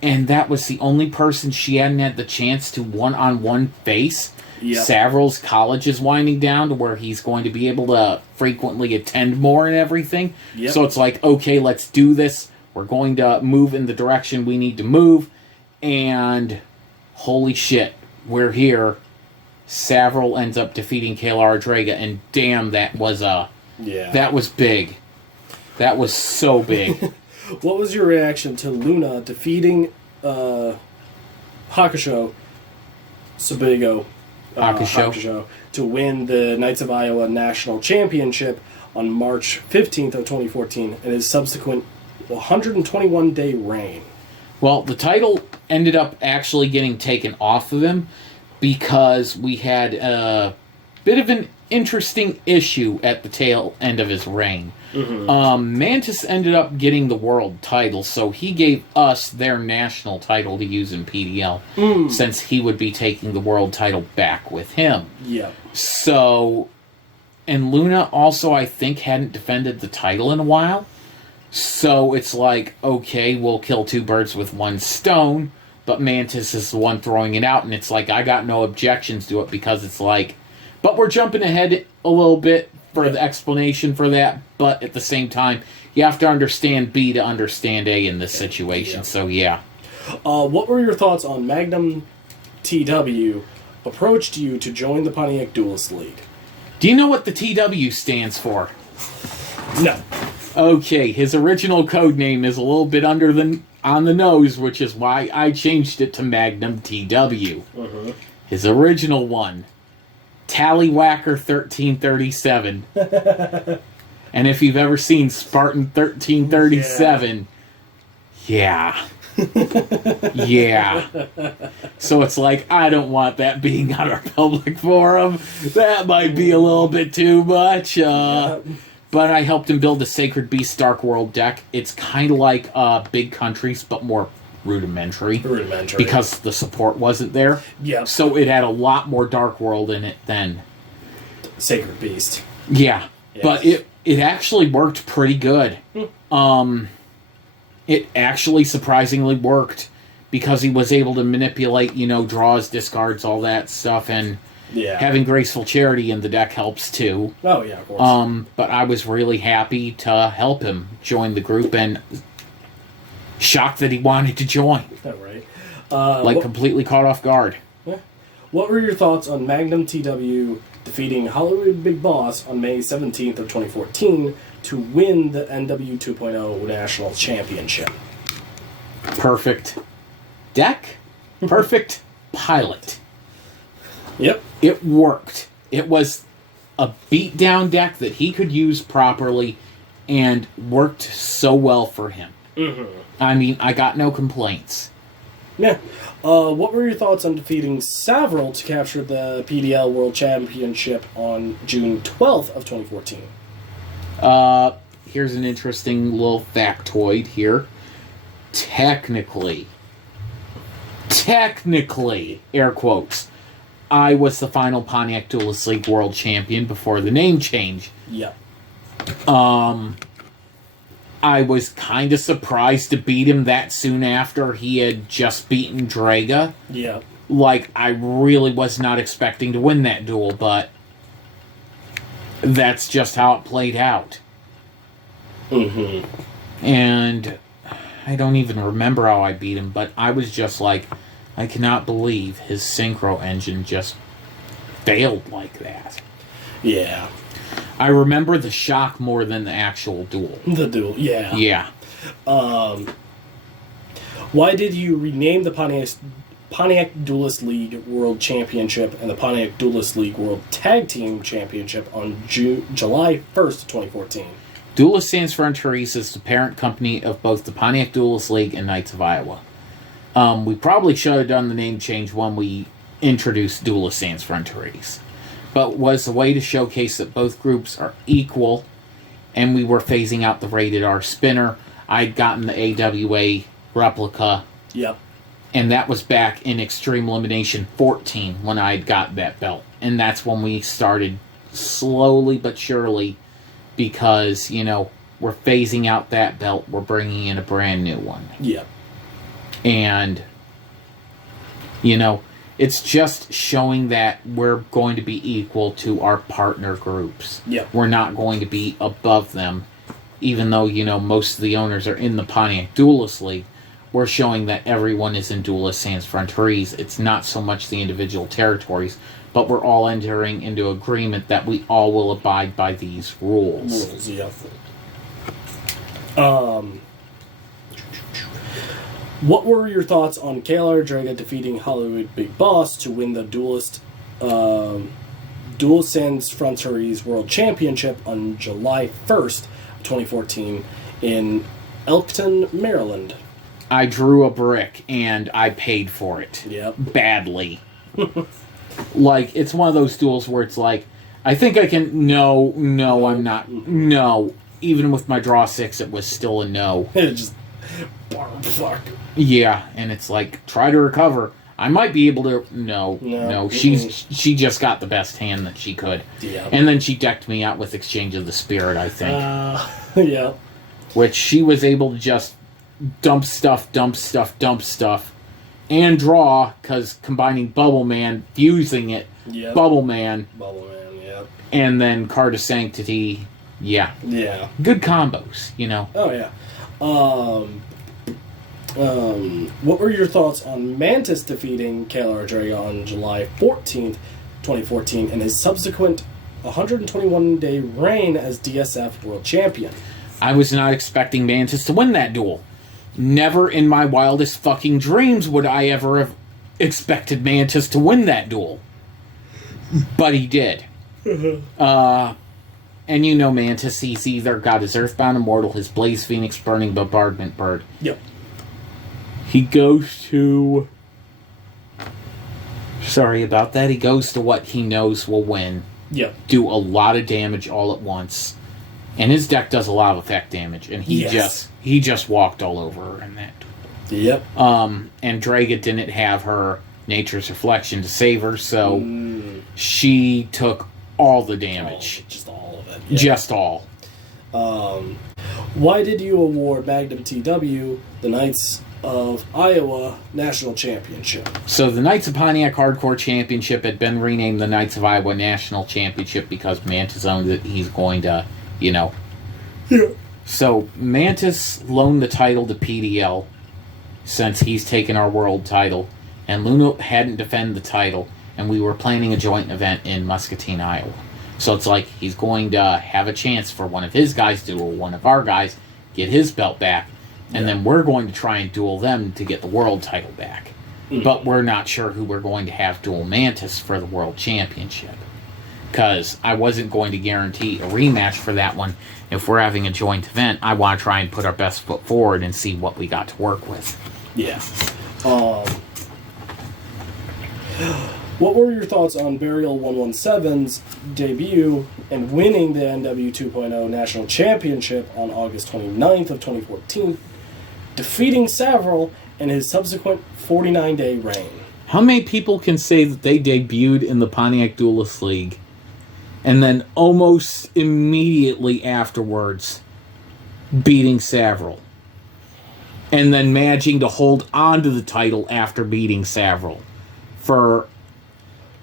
and that was the only person she hadn't had the chance to one-on-one face. Yep. Savril's college is winding down to where he's going to be able to frequently attend more and everything. Yep. So it's like, okay, let's do this. We're going to move in the direction we need to move. And holy shit, we're here. Savril ends up defeating Kayla Rodriguez, and damn, that was that was big. That was so big. What was your reaction to Luna defeating Hakusho Sebago Hakusho to win the Knights of Iowa National Championship on March 15th of 2014 and his subsequent 121-day reign? Well, the title ended up actually getting taken off of him because we had a bit of an interesting issue at the tail end of his reign. Mm-hmm. Mantis ended up getting the world title, so he gave us their national title to use in PDL, since he would be taking the world title back with him. Yeah. So, and Luna also, I think, hadn't defended the title in a while. So it's like, okay, we'll kill two birds with one stone, but Mantis is the one throwing it out, and it's like, I got no objections to it, because it's like, but we're jumping ahead a little bit for the explanation for that, but at the same time, you have to understand B to understand A in this situation, so yeah. What were your thoughts on Magnum T.W. approached you to join the Pontiac Duelist League? Do you know what the TW stands for? No. Okay, his original code name is a little bit on the nose, which is why I changed it to Magnum T.W. His original one, Tallywhacker 1337. And if you've ever seen Spartan 1337, yeah. So it's like, I don't want that being on our public forum. That might be a little bit too much. But I helped him build a Sacred Beast Dark World deck. It's kind of like Big Countries, but more rudimentary. Because the support wasn't there. Yeah. So it had a lot more Dark World in it than Sacred Beast. Yeah. Yes. But it actually worked pretty good. It actually surprisingly worked, because he was able to manipulate, draws, discards, all that stuff, and having Graceful Charity in the deck helps too. Oh, yeah, of course. But I was really happy to help him join the group, and shocked that he wanted to join. Right. Completely caught off guard. Yeah. What were your thoughts on Magnum T.W. defeating Hollywood Big Boss on May 17th of 2014 to win the NW 2.0 National Championship? Perfect deck. Perfect pilot. Yep. It worked. It was a beatdown deck that he could use properly and worked so well for him. I mean, I got no complaints. Yeah. What were your thoughts on defeating Savril to capture the PDL World Championship on June 12th of 2014? Here's an interesting little factoid here. Technically, air quotes, I was the final Pontiac Duelist League World Champion before the name change. Yeah. I was kind of surprised to beat him that soon after he had just beaten Draga. Yeah. I really was not expecting to win that duel, but that's just how it played out. And I don't even remember how I beat him, but I was just like, I cannot believe his synchro engine just failed like that. Yeah. I remember the shock more than the actual duel. The duel, yeah. Yeah. Why did you rename the Pontiac Duelist League World Championship and the Pontiac Duelist League World Tag Team Championship on July 1st, 2014? Duelist Sans Frontières is the parent company of both the Pontiac Duelist League and Knights of Iowa. We probably should have done the name change when we introduced Duelist Sans Frontières, but was a way to showcase that both groups are equal, and we were phasing out the Rated R spinner. I'd gotten the AWA replica. Yep. And that was back in Extreme Elimination 14 when I'd got that belt. And that's when we started slowly but surely, because, we're phasing out that belt, we're bringing in a brand new one. Yep. And, it's just showing that we're going to be equal to our partner groups. Yep. We're not going to be above them, even though, most of the owners are in the Pontiac Duelist League. We're showing that everyone is in Duelist Sans Frontières. It's not so much the individual territories, but we're all entering into agreement that we all will abide by these rules. Yeah. What were your thoughts on KLR Draga defeating Hollywood Big Boss to win the Duelist Sans Frontières World Championship on July 1st, 2014 in Elkton, Maryland? I drew a brick, and I paid for it. Yep. Badly. It's one of those duels where it's like, I think I can... No, I'm not. No. Even with my draw 6, it was still a no. It just... Fuck. Yeah, and it's like, try to recover. I might be able to... No. She just got the best hand that she could. Yeah. And then she decked me out with Exchange of the Spirit, I think. Yeah. Which she was able to just dump stuff, and draw, because combining Bubble Man, fusing it, Yep. Bubble Man, yeah. and then Card of Sanctity. Yeah. Yeah. Good combos, you know. Oh, yeah. What were your thoughts on Mantis defeating Kayla Rodriguez on July 14th, 2014, and his subsequent 121-day reign as DSF World Champion? I was not expecting Mantis to win that duel. Never in my wildest fucking dreams would I ever have expected Mantis to win that duel. But he did. And you know Mantis, he's either got his Earthbound Immortal, his Blaze Phoenix, Burning Bombardment Bird. Yep. He goes to... Sorry about that. He goes to what he knows will win. Yep. Do a lot of damage all at once. And his deck does a lot of effect damage. And he just walked all over her in that. Yep. And Draga didn't have her Nature's Reflection to save her, so she took all the damage. Just all of it. Yeah. Just all. Why did you award Magnum T.W. the Knights of Iowa National Championship? So the Knights of Pontiac Hardcore Championship had been renamed the Knights of Iowa National Championship because Mantis owned it. He's going to, you know. Yeah. So Mantis loaned the title to PDL since he's taken our world title, and Luna hadn't defended the title, and we were planning a joint event in Muscatine, Iowa. So it's like he's going to have a chance for one of his guys to duel one of our guys, get his belt back, and then we're going to try and duel them to get the world title back. But we're not sure who we're going to have duel Mantis for the world championship. Because I wasn't going to guarantee a rematch for that one. If we're having a joint event, I want to try and put our best foot forward and see what we got to work with. Yeah. What were your thoughts on Burial 117's debut and winning the NW 2.0 National Championship on August 29th of 2014, defeating Savril in his subsequent 49-day reign? How many people can say that they debuted in the Pontiac Duelist League and then almost immediately afterwards beating Savril? And then managing to hold on to the title after beating Savril for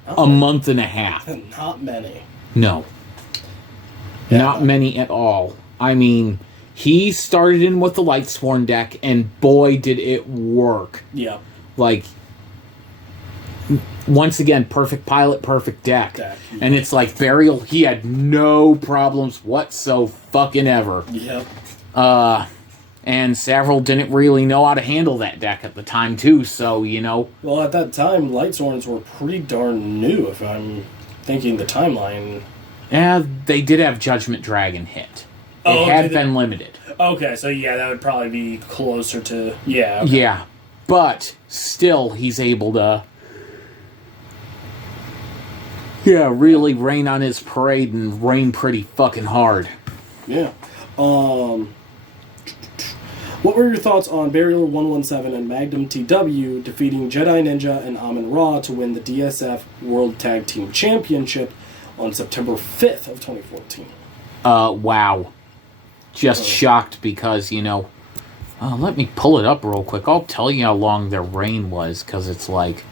a month and a half. Not many. No. Yeah. Not many at all. I mean, he started in with the Lightsworn deck, and boy, did it work. Yeah. Like, once again, perfect pilot, perfect deck. And it's like, Burial, he had no problems whatsoever. Yep. And Savril didn't really know how to handle that deck at the time, too, so, you know. Well, at that time, Lightsworns were pretty darn new, if I'm thinking the timeline. Yeah, they did have Judgment Dragon hit. It had been limited. Okay, so yeah, that would probably be closer to... Yeah. Okay. Yeah, but still, he's able to... Yeah, really rain on his parade and rain pretty fucking hard. Yeah. What were your thoughts on Burial 117 and Magnum T.W. defeating JediNinja and Amun-Ra to win the DSF World Tag Team Championship on September 5th of 2014? Wow. Just shocked because, you know... let me pull it up real quick. I'll tell you how long their reign was, because it's like...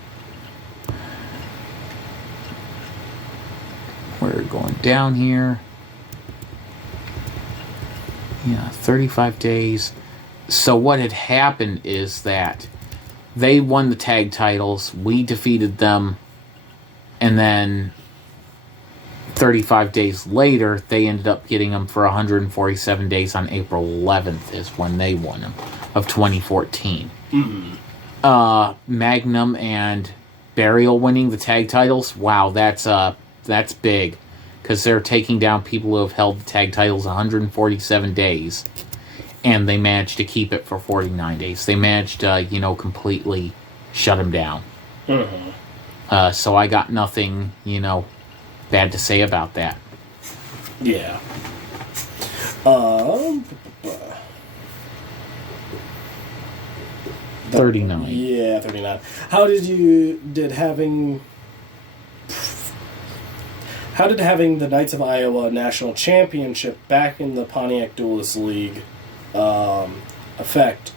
We're going down here. Yeah, 35 days. So what had happened is that they won the tag titles, we defeated them, and then 35 days later, they ended up getting them for 147 days on April 11th is when they won them, of 2014. Magnum and Burial winning the tag titles, wow, that's big, because they're taking down people who have held the tag titles 147 days. And they managed to keep it for 49 days. They managed to, you know, completely shut him down. So I got nothing, you know, bad to say about that. Yeah. 39. Yeah, 39. How did having the Knights of Iowa National Championship back in the Pontiac Duelist League affect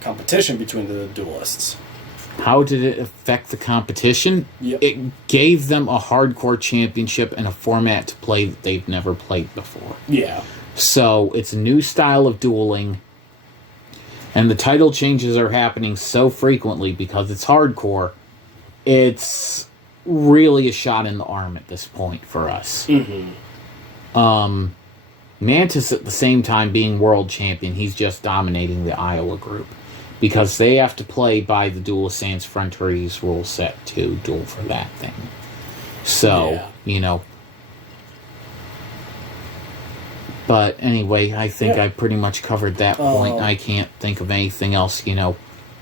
competition between the duelists? How did it affect the competition? Yep. It gave them a hardcore championship and a format to play that they've never played before. Yeah. So it's a new style of dueling, and the title changes are happening so frequently because it's hardcore. It's really a shot in the arm at this point for us. Mm-hmm. Mantis, at the same time, being world champion, he's just dominating the Iowa group because they have to play by the Duelists and Frontières rule set to duel for that thing. So, But anyway, I think I pretty much covered that point. I can't think of anything else,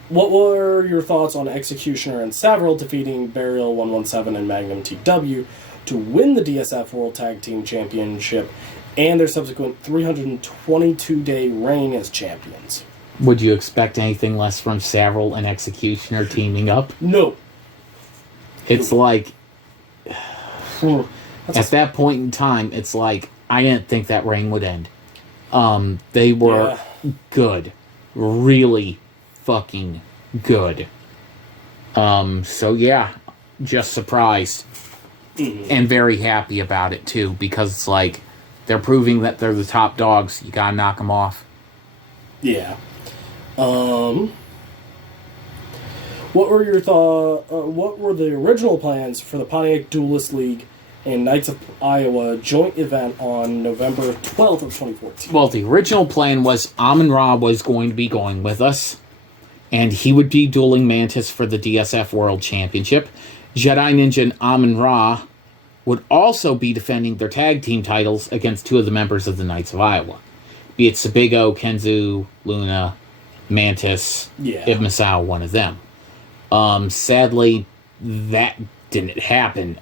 What were your thoughts on Executioner and Savile defeating Burial 117 and Magnum T.W. to win the DSF World Tag Team Championship and their subsequent 322-day reign as champions? Would you expect anything less from Savile and Executioner teaming up? No. It's like, at that point in time, it's like, I didn't think that reign would end. They were good. Really fucking good. So yeah, just surprised. And very happy about it too, because it's like, they're proving that they're the top dogs. You gotta knock them off. Yeah. What were your what were the original plans for the Pontiac Duelist League and Knights of Iowa joint event on November 12th of 2014? Well, the original plan was Amun-Ra was going to be going with us, and he would be dueling Mantis for the DSF World Championship. JediNinja and Amun-Ra would also be defending their tag team titles against two of the members of the Knights of Iowa. Be it Sebigo, Kenzu, Luna, Mantis, Ibn Masao, one of them. Sadly, that didn't happen.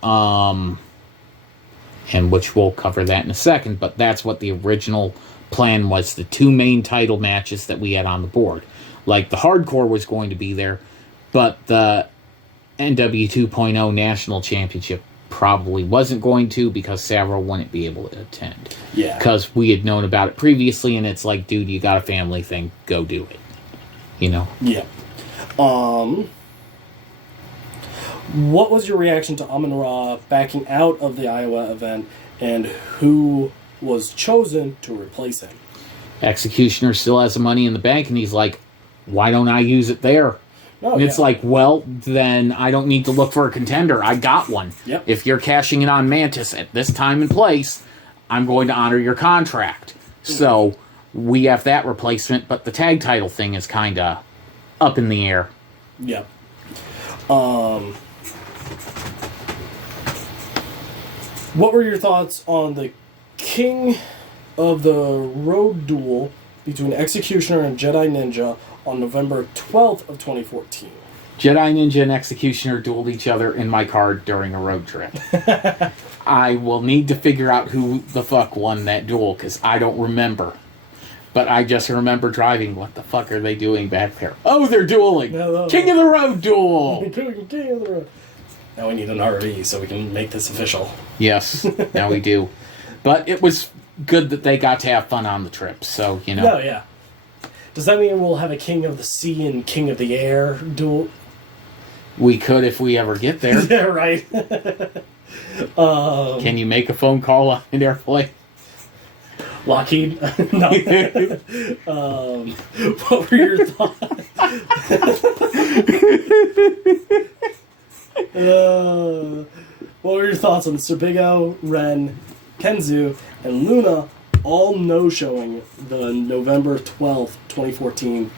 And which we'll cover that in a second, but that's what the original plan was, the two main title matches that we had on the board. Like, the hardcore was going to be there, but the NW 2.0 National Championship probably wasn't going to, because Savile wouldn't be able to attend. Yeah. Because we had known about it previously, and it's like, dude, you got a family thing, go do it. Yeah. What was your reaction to Amun-Ra backing out of the Iowa event, and who was chosen to replace him? Executioner still has the money in the bank, and he's like, why don't I use it there? And it's like, well, then I don't need to look for a contender. I got one. Yep. If you're cashing in on Mantis at this time and place, I'm going to honor your contract. So we have that replacement, but the tag title thing is kind of up in the air. Yep. What were your thoughts on the King of the Road duel between Executioner and JediNinja on November 12th of 2014? JediNinja and Executioner dueled each other in my car during a road trip. I will need to figure out who the fuck won that duel, because I don't remember. But I just remember driving. What the fuck are they doing back there? Oh, they're dueling! No. King of the Road duel! King of the Road. Now we need an RV so we can make this official. Yes, now we do. But it was good that they got to have fun on the trip, so, No, yeah. Does that mean we'll have a King of the Sea and King of the Air duel? We could if we ever get there. Yeah, right. Can you make a phone call on an airplane? Lockheed? No. What were your thoughts? What were your thoughts on Sebigo, Ren, Kenzu, and Luna all no-showing the November 12th, 2014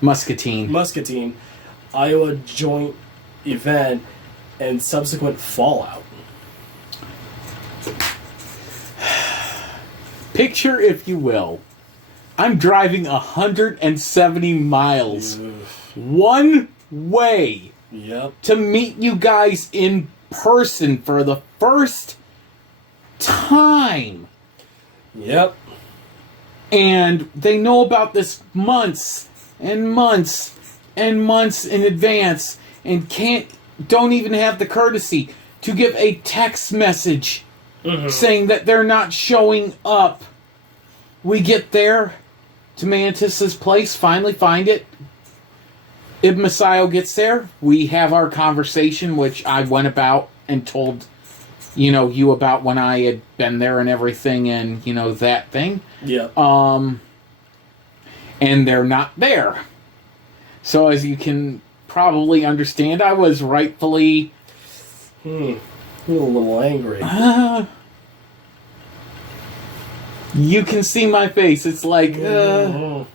Muscatine, Iowa joint event and subsequent fallout? Picture, if you will, I'm driving 170 miles one way Yep. to meet you guys in person for the first time. Yep. And they know about this months and months and months in advance and don't even have the courtesy to give a text message saying that they're not showing up. We get there to Mantis's place, finally find it. Ibn Masayo gets there. We have our conversation, which I went about and told, you about when I had been there and everything and, that thing. Yeah. And they're not there. So as you can probably understand, I was rightfully... You're a little angry. You can see my face. It's like, Yep.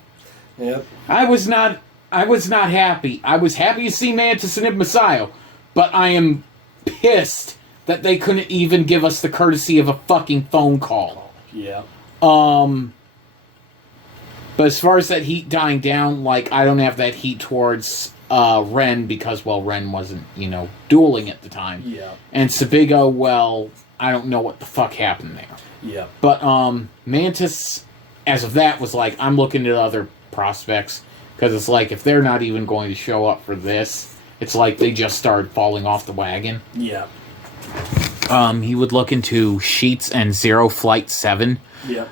I was not happy. I was happy to see Mantis and Ibn Masayo, but I am pissed that they couldn't even give us the courtesy of a fucking phone call. Yeah. But as far as that heat dying down, I don't have that heat towards Ren because, Ren wasn't, dueling at the time. Yeah. And Sabigo, I don't know what the fuck happened there. Yeah. But Mantis, as of that, was like, I'm looking at other prospects, because it's like, if they're not even going to show up for this, it's like they just started falling off the wagon. Yeah. He would look into Sheets and Zero Flight 7. Yeah.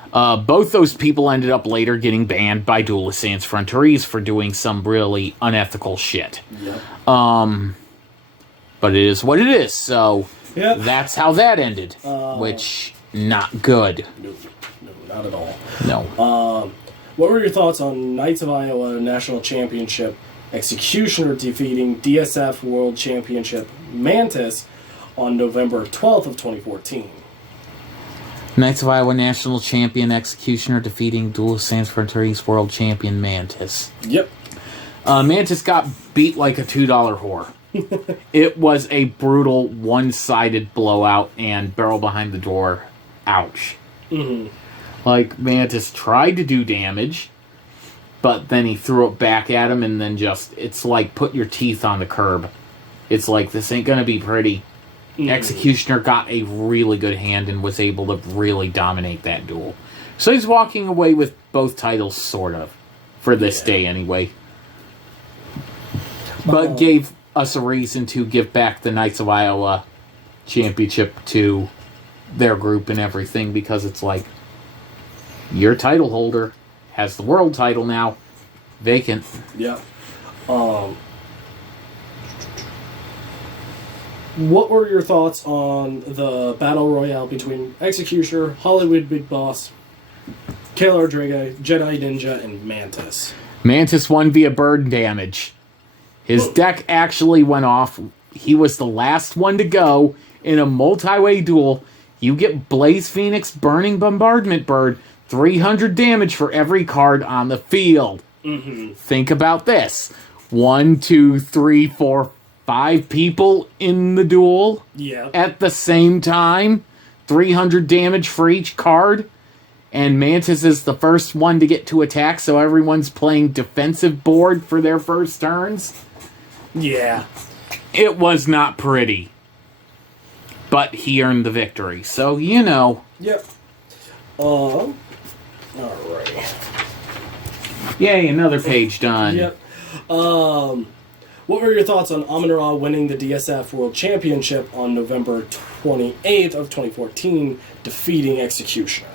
Both those people ended up later getting banned by Duelists and Frontières for doing some really unethical shit. Yeah. But it is what it is, so Yep. that's how that ended, which, not good. No, not at all. No. What were your thoughts on Knights of Iowa National Championship Executioner defeating DSF World Championship Mantis on November 12th of 2014? Knights of Iowa National Champion Executioner defeating Duelists and Frontières World Champion Mantis. Yep. Mantis got beat like a $2 whore. It was a brutal, one-sided blowout and barrel behind the door. Ouch. Mm-hmm. Mantis tried to do damage, but then he threw it back at him, and then it's like put your teeth on the curb. It's like, this ain't gonna be pretty. Mm-hmm. Executioner got a really good hand and was able to really dominate that duel. So he's walking away with both titles, sort of. For this day, anyway. But gave us a reason to give back the Knights of Iowa championship to their group and everything, because it's like, your title holder has the world title now, vacant. Yeah. What were your thoughts on the battle royale between Executioner, Hollywood Big Boss, Kayla Rodriguez, JediNinja, and Mantis? Mantis won via burn damage. His deck actually went off. He was the last one to go in a multi-way duel. You get Blaze Phoenix, Burning Bombardment Bird, 300 damage for every card on the field. Mm-hmm. Think about this. 1, 2, 3, 4, 5 people in the duel at the same time. 300 damage for each card. And Mantis is the first one to get to attack, so everyone's playing defensive board for their first turns. Yeah. It was not pretty. But he earned the victory, so Yep. Alright. Yay, another page done. Yep. What were your thoughts on Amun-Ra winning the DSF World Championship on November 28th of 2014, defeating Executioner?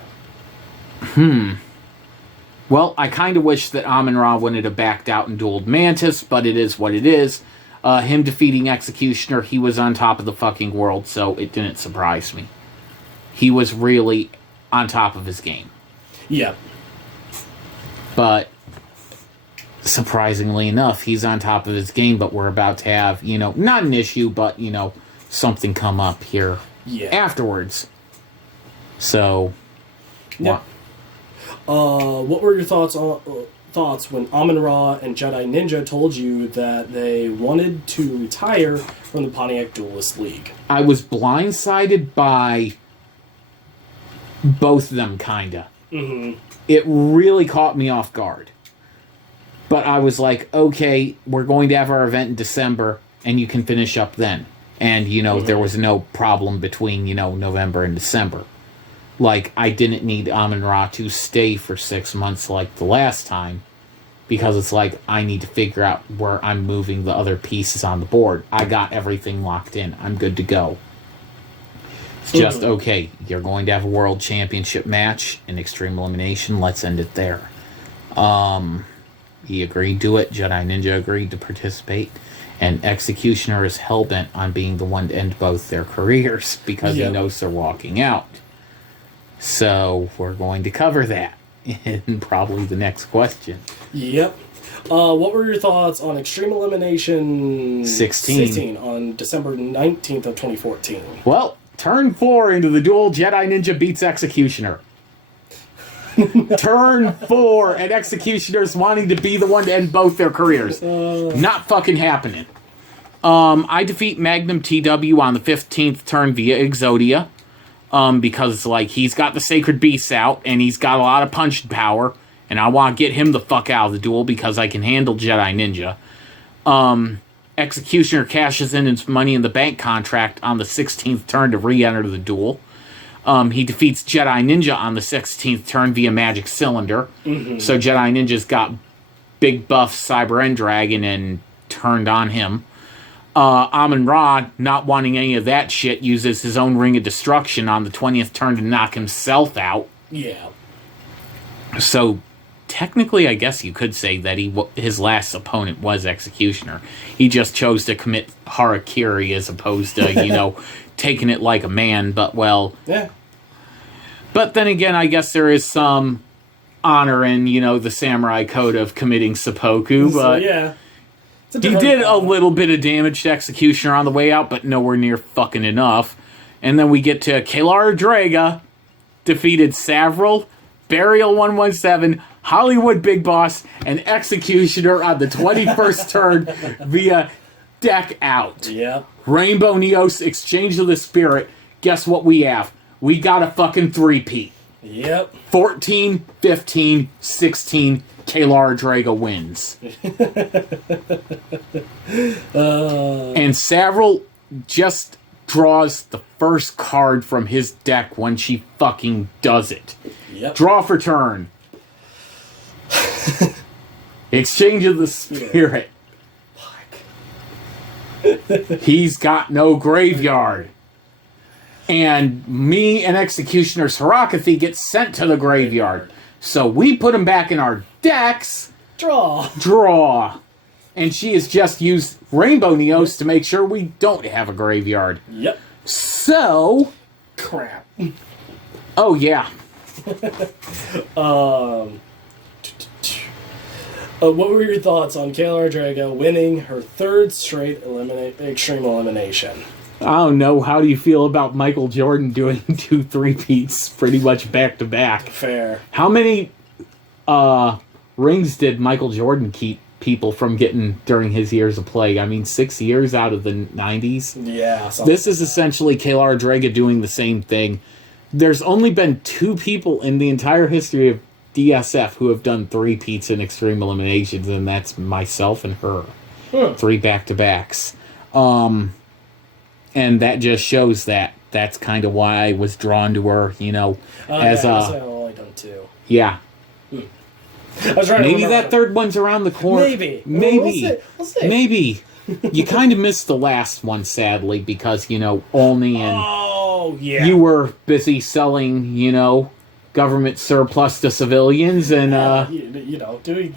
Well, I kind of wish that Amun-Ra wouldn't have backed out and dueled Mantis, but it is what it is. Him defeating Executioner, he was on top of the fucking world, so it didn't surprise me. He was really on top of his game. Yeah. But, surprisingly enough, he's on top of his game, but we're about to have, not an issue, but, something come up here afterwards. So, yeah. What were your thoughts when Amun-Ra and JediNinja told you that they wanted to retire from the Pontiac Duelist League? I was blindsided by both of them, kinda. Mm-hmm. It really caught me off guard. But I was like, okay, we're going to have our event in December. and you can finish up then. And, there was no problem between, November and December. Like, I didn't need Amun-Ra to stay for 6 months like the last time, because it's like, I need to figure out where I'm moving the other pieces on the board. I got everything locked in. I'm good to go. It's just, okay, you're going to have a World Championship match in Extreme Elimination. Let's end it there. He agreed to it. JediNinja agreed to participate. And Executioner is hell-bent on being the one to end both their careers because he knows they're walking out. So we're going to cover that in probably the next question. Yep. What were your thoughts on Extreme Elimination 16 on December 19th of 2014? Well, turn 4 into the duel, JediNinja beats Executioner. Turn 4 and Executioner's wanting to be the one to end both their careers. Not fucking happening. I defeat Magnum T.W. on the 15th turn via Exodia. Because, like, he's got the Sacred Beasts out, and he's got a lot of punch power, and I want to get him the fuck out of the duel because I can handle JediNinja. Executioner cashes in his Money in the Bank contract on the 16th turn to re-enter the duel. He defeats JediNinja on the 16th turn via Magic Cylinder. So JediNinja's got big buff Cyber End Dragon and turned on him. Amun-Ra, not wanting any of that shit, uses his own Ring of Destruction on the 20th turn to knock himself out. Yeah. So, technically, I guess you could say that his last opponent was Executioner. He just chose to commit harakiri as opposed to, taking it like a man, but, well... Yeah. But then again, I guess there is some honor in, the samurai code of committing seppuku, but... yeah. He did a little bit of damage to Executioner on the way out, but nowhere near fucking enough. And then we get to Kalar Draga, defeated Savril, Burial 117, Hollywood Big Boss, and Executioner on the 21st turn via deck out. Yeah. Rainbow Neos, Exchange of the Spirit. Guess what we have? We got a fucking three-peat. Yep. 14, 15, 16, Kalar Draga wins. And Savril just draws the first card from his deck when she fucking does it. Yep. Draw for turn. Exchange of the Spirit. He's got no graveyard. And me and Executioner's Harakathy get sent to the graveyard. So we put him back in our decks. Draw. And she has just used Rainbow Neos to make sure we don't have a graveyard. Yep. So... Crap. Oh, yeah. What were your thoughts on Kalar Draga winning her third straight Extreme Elimination? I don't know. How do you feel about Michael Jordan doing 2 3-peats pretty much back to back? Fair. How many rings did Michael Jordan keep people from getting during his years of play? I mean, 6 years out of the 90s? Yeah. This is essentially Kalar Draga doing the same thing. There's only been 2 people in the entire history of DSF who have done 3-peats in Extreme Eliminations, and that's myself and her. 3 back-to-backs. And that just shows that. That's kind of why I was drawn to her, as I've only done 2. Yeah. I was trying Maybe to that third one's around the corner. Maybe. We'll see. Maybe. You kind of missed the last one, sadly, because, Olney and... Oh, yeah. You were busy selling, government surplus to civilians and... doing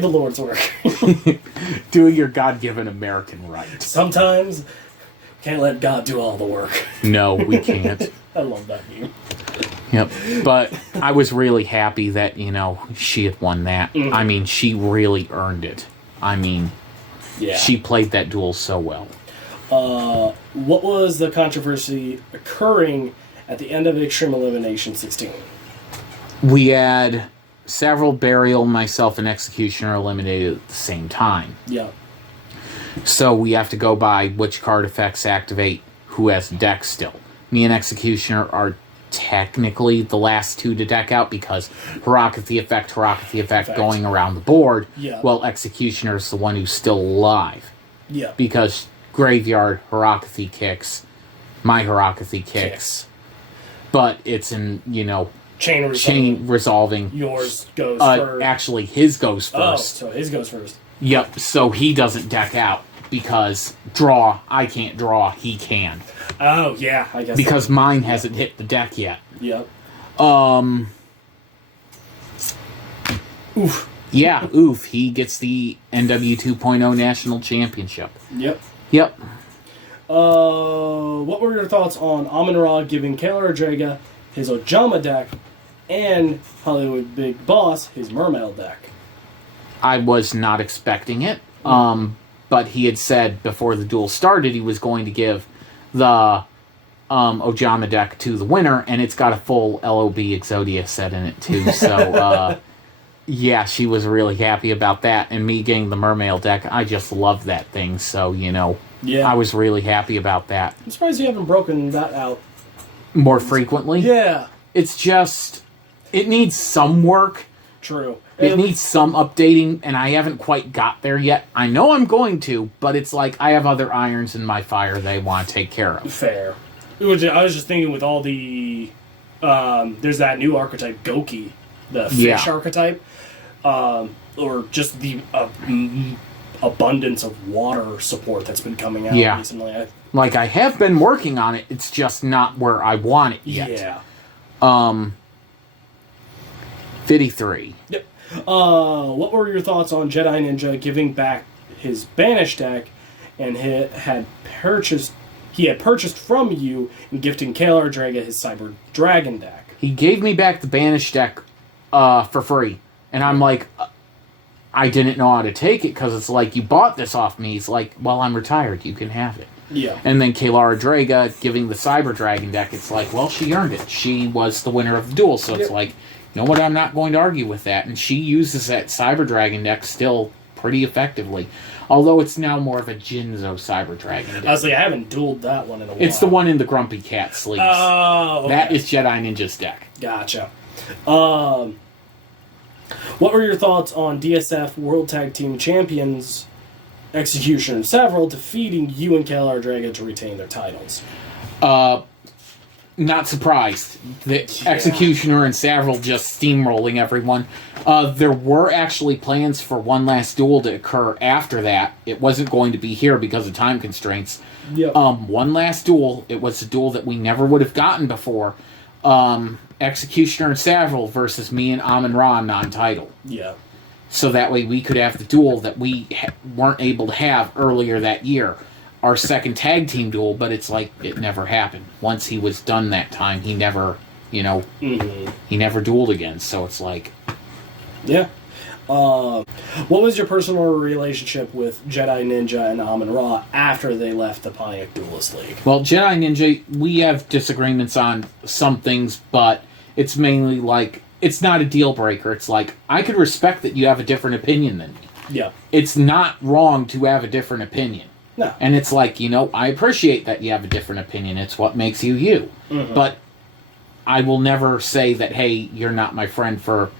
the Lord's work. Doing your God-given American right. Sometimes... Can't let God do all the work. No, we can't. I love that meme. Yep. But I was really happy that, she had won that. Mm-hmm. I mean, she really earned it. I mean, she played that duel so well. What was the controversy occurring at the end of Extreme Elimination 16? We had several Burial, myself, and Executioner eliminated at the same time. Yeah. So we have to go by which card effects activate who has deck still. Me and Executioner are technically the last 2 to deck out because Harakathy effect going around the board, while Executioner is the one who's still alive. Yeah. Because Graveyard Harakathy kicks, my Harakathy kicks. But it's in, chain resolving. Yours goes first. Actually, his goes first. Oh, so his goes first. Yep, so he doesn't deck out. Because draw, I can't draw, he can. Oh, yeah, I guess. Because mine hasn't hit the deck yet. Yep. Oof. Yeah, oof. He gets the NW 2.0 National Championship. Yep. Yep. What were your thoughts on Amun-Ra giving Kayla Rodrega his Ojama deck and Hollywood Big Boss his Mermail deck? I was not expecting it. But he had said before the duel started he was going to give the Ojama deck to the winner, and it's got a full LOB Exodia set in it too. So, yeah, she was really happy about that. And me getting the Mermail deck, I just love that thing. So, yeah. I was really happy about that. I'm surprised you haven't broken that out more frequently. Yeah. It's just, it needs some work. True. It needs some updating, and I haven't quite got there yet. I know I'm going to, but it's like I have other irons in my fire they want to take care of. Fair. I was just thinking with all the... there's that new archetype, Goki, the fish archetype. Or just the abundance of water support that's been coming out recently. I have been working on it, it's just not where I want it yet. Yeah. 53. Yep. What were your thoughts on JediNinja giving back his Banish deck and he had purchased from you and gifting Kayla Rodrega his Cyber Dragon deck? He gave me back the Banish deck for free. And I'm like, I didn't know how to take it because it's like, you bought this off me. He's like, well, I'm retired. You can have it. Yeah. And then Kayla Rodrega giving the Cyber Dragon deck, it's like, well, she earned it. She was the winner of the duel. So it's like, you know what, I'm not going to argue with that. And she uses that Cyber Dragon deck still pretty effectively. Although it's now more of a Jinzo Cyber Dragon deck. I was like, I haven't dueled that one in a while. It's the one in the Grumpy Cat sleeves. Oh, okay. That is JediNinja's deck. Gotcha. What were your thoughts on DSF World Tag Team Champions Executioner and Several defeating you and Kayla Rodrega to retain their titles? Not surprised. The Executioner and Savile just steamrolling everyone. There were actually plans for one last duel to occur after that. It wasn't going to be here because of time constraints. Yep. One last duel. It was a duel that we never would have gotten before. Executioner and Savile versus me and Amun-Ra non-title. Yeah. So that way we could have the duel that we weren't able to have earlier that year. Our second tag team duel, but it's like it never happened. Once he was done that time, he never, he never dueled again. So it's like... Yeah. What was your personal relationship with JediNinja and Amun-Ra after they left the Pontiac Duelist League? Well, JediNinja, we have disagreements on some things, but it's mainly like, it's not a deal breaker. It's like, I could respect that you have a different opinion than me. Yeah. It's not wrong to have a different opinion. No. And it's like, I appreciate that you have a different opinion. It's what makes you you. Mm-hmm. But I will never say that, hey, you're not my friend for,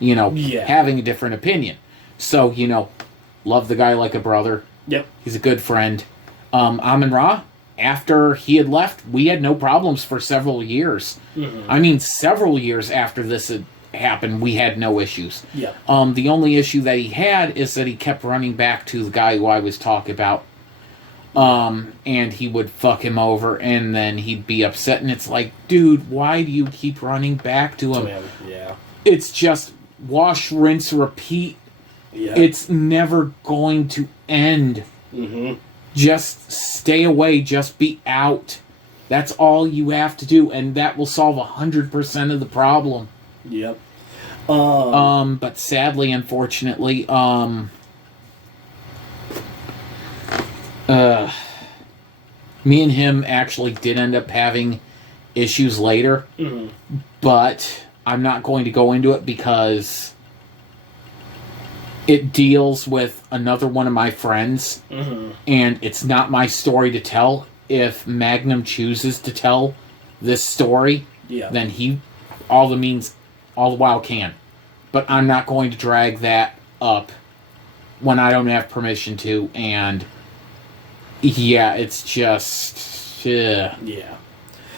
having a different opinion. So, love the guy like a brother. Yep. He's a good friend. Amun-Ra, after he had left, we had no problems for several years. Mm-hmm. I mean, several years after this had happened, we had no issues. Yeah. The only issue that he had is that he kept running back to the guy who I was talking about. And he would fuck him over, and then he'd be upset, and it's like, dude, why do you keep running back to him? Yeah. It's just wash, rinse, repeat. Yeah. It's never going to end. Mm-hmm. Just stay away, just be out. That's all you have to do, and that will solve 100% of the problem. Yep. But sadly, unfortunately, me and him actually did end up having issues later, but I'm not going to go into it because it deals with another one of my friends, and it's not my story to tell. If Magnum chooses to tell this story, then he all the while can. But I'm not going to drag that up when I don't have permission to, and yeah, it's just... Yeah.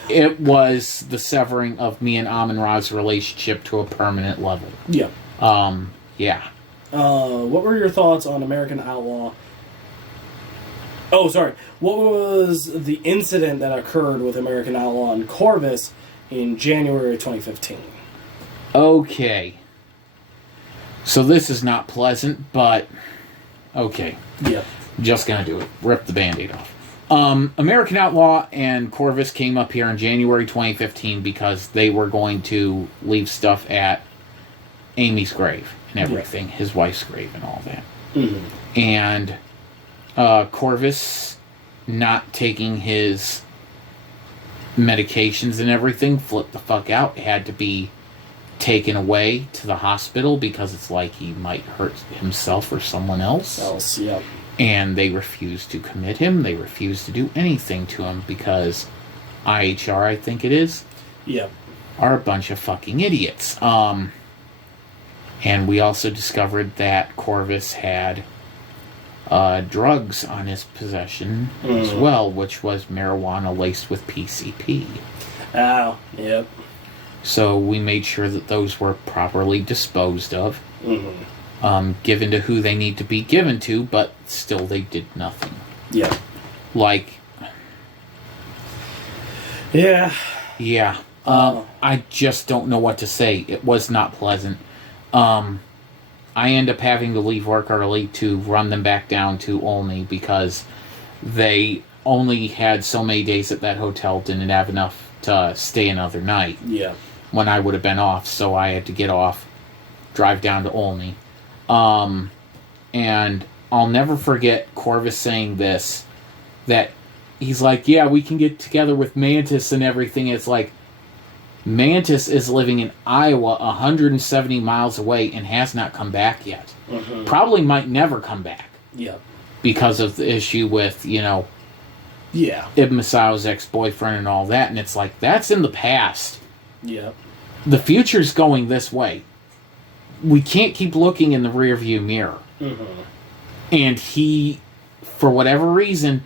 It was the severing of me and Amun-Ra's relationship to a permanent level. Yeah. Yeah. What were your thoughts on American Outlaw? Oh, sorry. What was the incident that occurred with American Outlaw and Corvus in January 2015? Okay. So this is not pleasant, but... Okay. Yeah. Just gonna do it. Rip the Band-Aid off. American Outlaw and Corvus came up here in January 2015 because they were going to leave stuff at Amy's grave and everything. Yeah. His wife's grave and all that. Mm-hmm. And Corvus, not taking his medications and everything, flipped the fuck out. Had to be taken away to the hospital because it's like he might hurt himself or someone else. Yeah. And they refused to commit him. They refused to do anything to him because IHR, I think it is, are a bunch of fucking idiots. And we also discovered that Corvus had drugs on his possession as well, which was marijuana laced with PCP. Oh, yep. So we made sure that those were properly disposed of. Mm-hmm. Given to who they need to be given to, but still they did nothing. Yeah. Like... Yeah. Yeah. I just don't know what to say. It was not pleasant. I end up having to leave work early to run them back down to Olney because they only had so many days at that hotel, didn't have enough to stay another night. Yeah. When I would have been off, so I had to get off, drive down to Olney. And I'll never forget Corvus saying this, that he's like, yeah, we can get together with Mantis and everything. It's like, Mantis is living in Iowa 170 miles away and has not come back yet. Mm-hmm. Probably might never come back. Yeah. Because of the issue with, Ibn Masau's ex-boyfriend and all that. And it's like, that's in the past. Yeah. The future's going this way. We can't keep looking in the rearview mirror. Mm-hmm. And he, for whatever reason,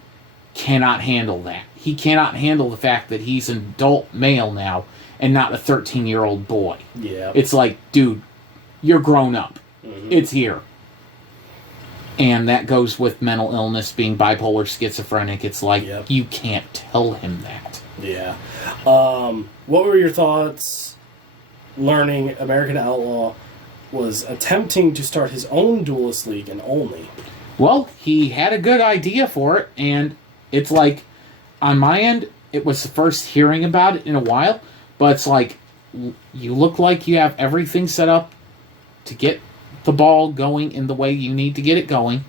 cannot handle that. He cannot handle the fact that he's an adult male now and not a 13-year-old boy. Yeah. It's like, dude, you're grown up. Mm-hmm. It's here. And that goes with mental illness, being bipolar, schizophrenic. It's like, you can't tell him that. Yeah. What were your thoughts learning American Outlaw was attempting to start his own Duelist League in Olney? Well, he had a good idea for it, and it's like, on my end, it was the first hearing about it in a while, but it's like, you look like you have everything set up to get the ball going in the way you need to get it going.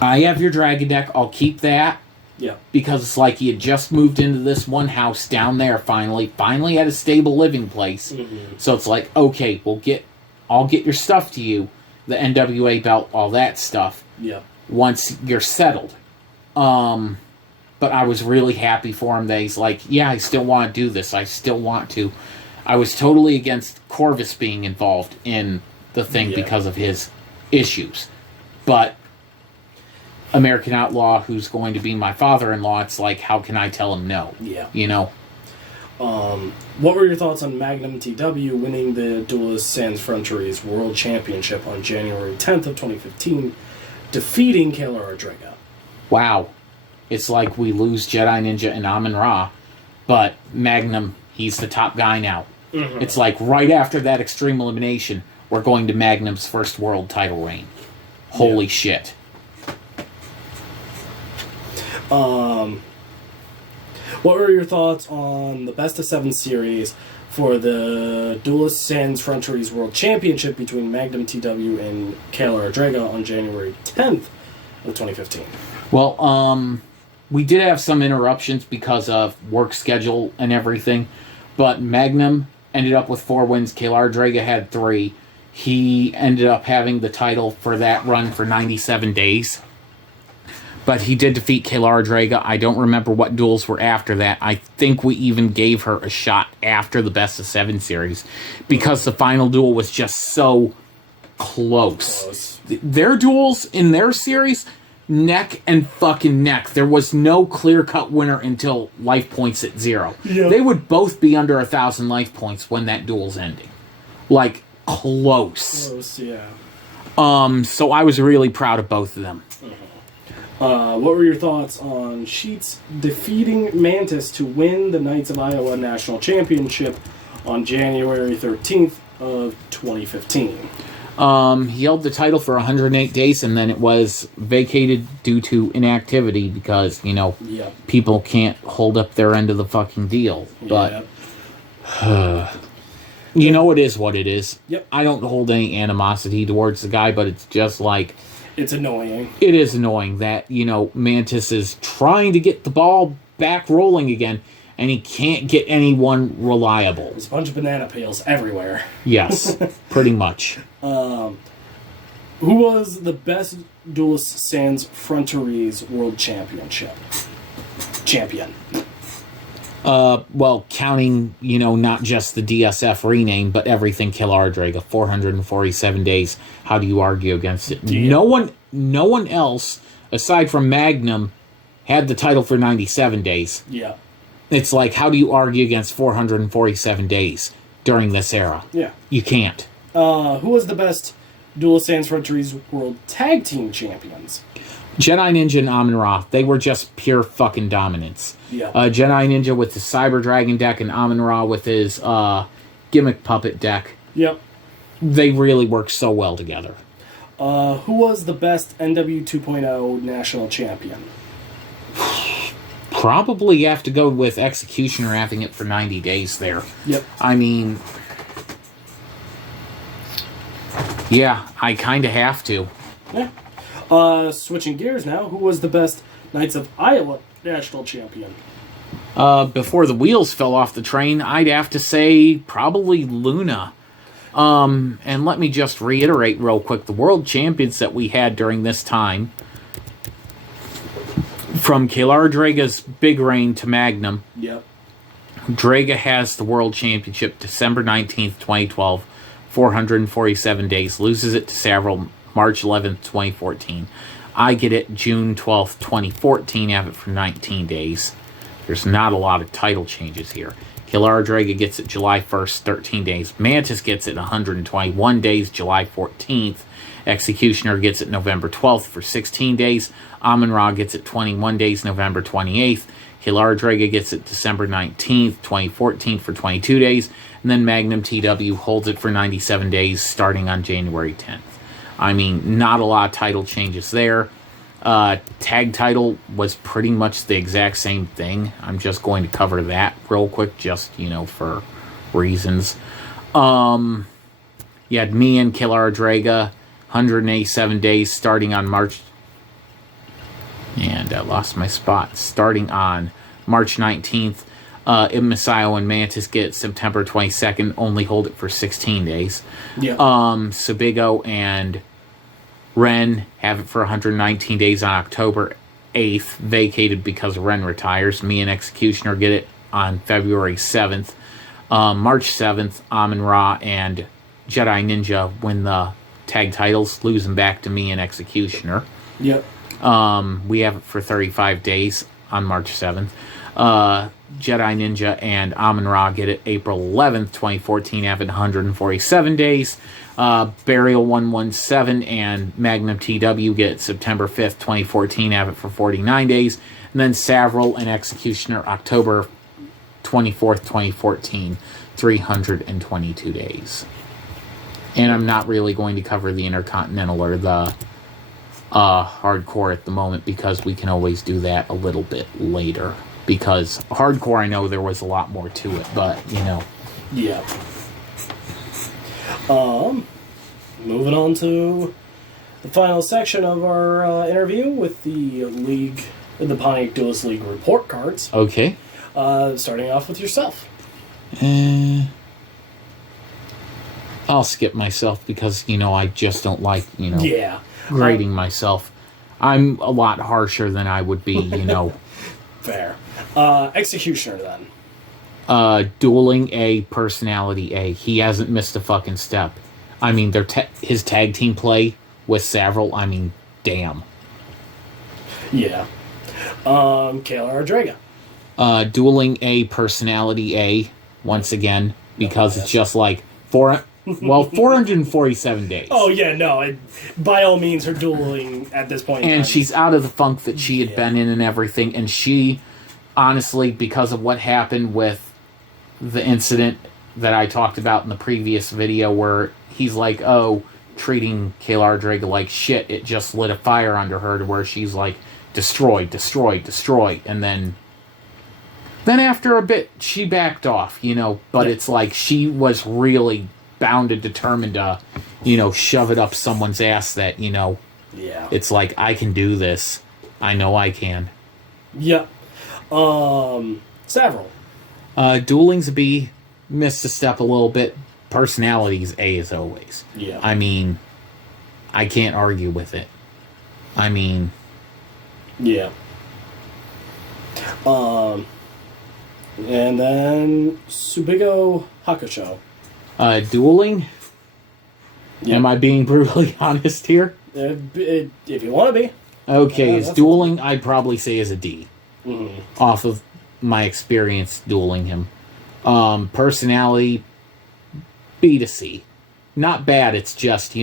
I have your dragon deck, I'll keep that. Yeah. Because it's like he had just moved into this one house down there finally had a stable living place. Mm-hmm. So it's like, okay, I'll get your stuff to you, the NWA belt, all that stuff. Yeah. Once you're settled. But I was really happy for him that he's like, yeah, I still want to do this. I still want to. I was totally against Corvus being involved in the thing because of his issues. But American Outlaw, who's going to be my father-in-law, it's like, how can I tell him no? Yeah. What were your thoughts on Magnum T.W. winning the Duelist Sans Frontières World Championship on January 10th of 2015, defeating Kayla Rodriguez? Wow. It's like we lose JediNinja and Amun-Ra, but Magnum, he's the top guy now. Mm-hmm. It's like right after that Extreme Elimination, we're going to Magnum's first world title reign. Holy shit. What were your thoughts on the Best of 7 series for the Duelist Sans Frontières World Championship between Magnum T.W. and Kayla Rodriguez on January 10th of 2015? Well, we did have some interruptions because of work schedule and everything, but Magnum ended up with 4 wins. Kayla Rodriguez had 3. He ended up having the title for that run for 97 days. But he did defeat Kayla Rodriguez. I don't remember what duels were after that. I think we even gave her a shot after the Best of 7 series, because the final duel was just so close. Their duels in their series, neck and fucking neck. There was no clear-cut winner until life points at 0. Yeah. They would both be under 1,000 life points when that duel's ending. Like, close. Close, yeah. So I was really proud of both of them. What were your thoughts on Sheets defeating Mantis to win the Knights of Iowa National Championship on January 13th of 2015? He held the title for 108 days, and then it was vacated due to inactivity because, people can't hold up their end of the fucking deal. But, it is what it is. Yep. I don't hold any animosity towards the guy, but it's just like... It's annoying. It is annoying that, Mantis is trying to get the ball back rolling again, and he can't get anyone reliable. There's a bunch of banana peels everywhere. Yes, pretty much. Who was the best Duelist sans Frontières World Championship? Champion. Well, counting, not just the DSF rename, but everything Killer Draga, 447 days. How do you argue against it? Yeah. No one else, aside from Magnum, had the title for 97 days. Yeah. It's like, how do you argue against 447 days during this era? Yeah. You can't. Who was the best Duelist sans Frontières World Tag Team Champions? JediNinja and Amun-Ra, they were just pure fucking dominance. Yeah. JediNinja with his Cyber Dragon deck and Amun-Ra with his Gimmick Puppet deck. Yep. They really work so well together. Who was the best NW 2.0 national champion? Probably have to go with Executioner having it for 90 days there. Yep. I mean... Yeah, I kind of have to. Yeah. Switching gears now, who was the best Knights of Iowa national champion? Before the wheels fell off the train, I'd have to say probably Luna. And let me just reiterate real quick, the world champions that we had during this time, from Killer Draga's big reign to Magnum, Yep. Draga has the world championship December 19th, 2012, 447 days, loses it to Savile March 11th, 2014. I get it June 12th, 2014, have it for 19 days. There's not a lot of title changes here. Killer Draga gets it July 1st, 13 days. Mantis gets it 121 days, July 14th. Executioner gets it November 12th for 16 days. Amun-Ra gets it 21 days, November 28th. Killer Draga gets it December 19th, 2014 for 22 days. And then Magnum T.W. holds it for 97 days, starting on January 10th. I mean, not a lot of title changes there. Tag title was pretty much the exact same thing. I'm just going to cover that real quick, just, for reasons. You had me and Killer Draga, 187 days, starting on March... And I lost my spot. Starting on March 19th. Messiah and Mantis get September 22nd, only hold it for 16 days. Yeah. Sebigo and Ren have it for 119 days on October 8th, vacated because Ren retires. Me and Executioner get it on February 7th. March 7th, Amun-Ra and JediNinja win the tag titles, losing back to me and Executioner. Yep. We have it for 35 days on March 7th. JediNinja and Amun-Ra get it April 11th, 2014, have it 147 days. Burial 117 and Magnum T.W. get it September 5th, 2014, have it for 49 days. And then Savile and Executioner October 24th, 2014, 322 days. And I'm not really going to cover the Intercontinental or the Hardcore at the moment because we can always do that a little bit later. Because Hardcore, I know there was a lot more to it, but, Yeah. Moving on to the final section of our interview with the Pontiac Duelist League report cards. Okay. Starting off with yourself. I'll skip myself because, I just don't like, Yeah. grading myself. I'm a lot harsher than I would be, Fair. Executioner, then. Dueling A, personality A. He hasn't missed a fucking step. I mean, his tag team play with Savril, I mean, damn. Yeah. Kayla Draga. Dueling A, personality A, once again, because it's just like 447 days. Oh, yeah, no. By all means, her dueling at this point. And she's out of the funk that she had been in and everything. And she, honestly, because of what happened with the incident that I talked about in the previous video where he's like, oh, treating Kayla Draga like shit, it just lit a fire under her to where she's like, destroy. And then after a bit, she backed off, But it's like she was really bound and determined to, shove it up someone's ass that, Yeah. It's like, I can do this. I know I can. Yeah. Savril. Dueling's a B. Missed a step a little bit. Personality's A as always. Yeah. I mean, I can't argue with it. I mean... Yeah. And then Subigo Hakusho. Dueling? Yeah. Am I being brutally honest here? If you want to be. Okay, as dueling, I'd probably say as a D. Mm-hmm. Off of my experience dueling him. Personality, B to C. Not bad, it's just, he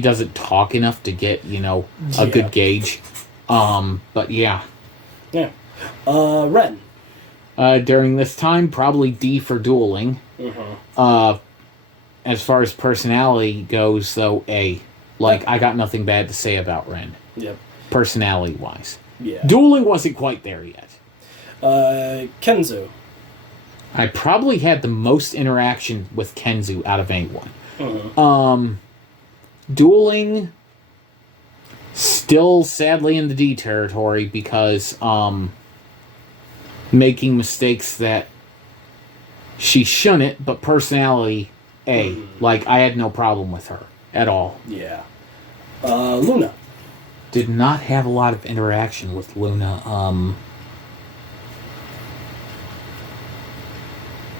doesn't talk enough to get, a good gauge. But yeah. Yeah. Ren. During this time, probably D for dueling. Mm-hmm. As far as personality goes, though, A. I got nothing bad to say about Ren. Yep. Personality-wise. Yeah. Dueling wasn't quite there yet. Kenzu. I probably had the most interaction with Kenzu out of anyone. Mm-hmm. Dueling, still sadly in the D territory because making mistakes that she shouldn't, but personality A. Mm-hmm. I had no problem with her at all. Yeah. Luna. Did not have a lot of interaction with Luna.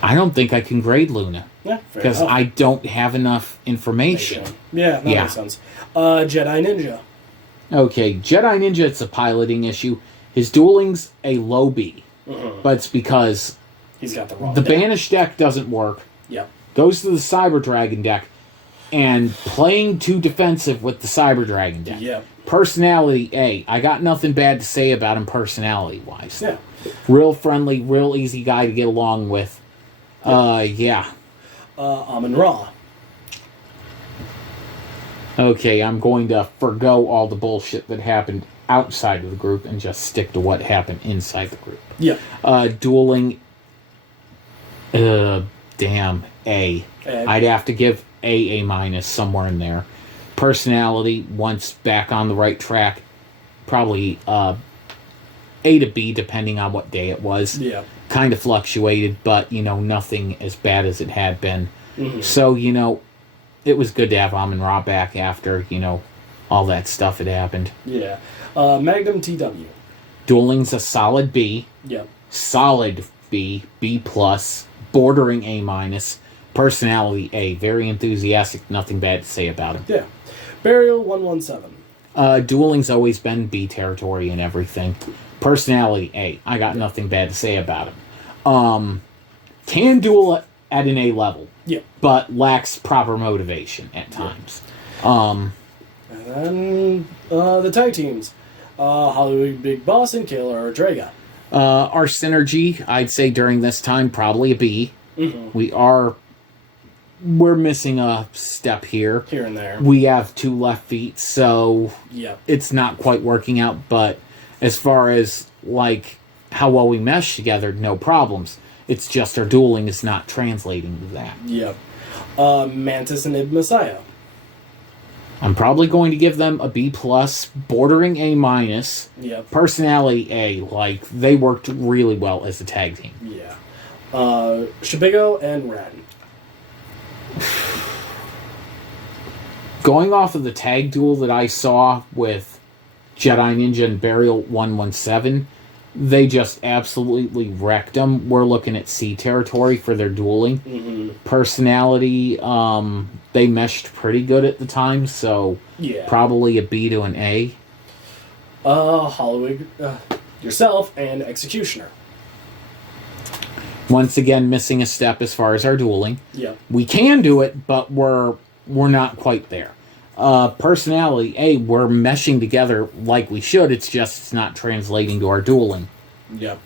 I don't think I can grade Luna. Yeah, because I don't have enough information. Yeah, that makes sense. JediNinja. Okay, JediNinja, it's a piloting issue. His dueling's a low B. Mm-hmm. But it's because he's got the wrong deck. Banished deck doesn't work. Yep. Goes to the Cyber Dragon deck. And playing too defensive with the Cyber Dragon deck. Yep. Personality A. I got nothing bad to say about him personality-wise. Yeah. Real friendly, real easy guy to get along with. Yeah. Amun-Ra. Okay, I'm going to forgo all the bullshit that happened outside of the group and just stick to what happened inside the group. Yeah. Dueling. Damn. A. I'd have to give A minus somewhere in there. Personality, once back on the right track, probably A to B, depending on what day it was. Yeah. Kind of fluctuated, but, nothing as bad as it had been. Mm-hmm. So, it was good to have Amun-Ra back after, all that stuff had happened. Yeah. Magnum T.W. Dueling's a solid B. Yep. Solid B. B+. Bordering A minus. Personality A. Very enthusiastic. Nothing bad to say about him. Yeah. Burial 117. Dueling's always been B territory and everything. Personality A. I got nothing bad to say about him. Can duel at an A level. Yeah. But lacks proper motivation at times. And then the tag teams. HollywoodBigBoss and Kayla Draga. Our synergy, I'd say during this time, probably a B. Mm-hmm. We're missing a step here. Here and there. We have 2 left feet, so it's not quite working out. But as far as, how well we mesh together, no problems. It's just our dueling is not translating to that. Yep. Mantis and Id Messiah. I'm probably going to give them a B+, bordering A minus. Yep. Personality A, they worked really well as a tag team. Yeah. Shibigo and Ren. Going off of the tag duel that I saw with JediNinja and Burial 117, they just absolutely wrecked them. We're looking at C territory for their dueling. Personality, they meshed pretty good at the time, so probably a B to an A. Hollywood, yourself, and Executioner. Once again, missing a step as far as our dueling. Yeah. We can do it, but we're not quite there. Personality, A, we're meshing together like we should, it's just it's not translating to our dueling. Yep.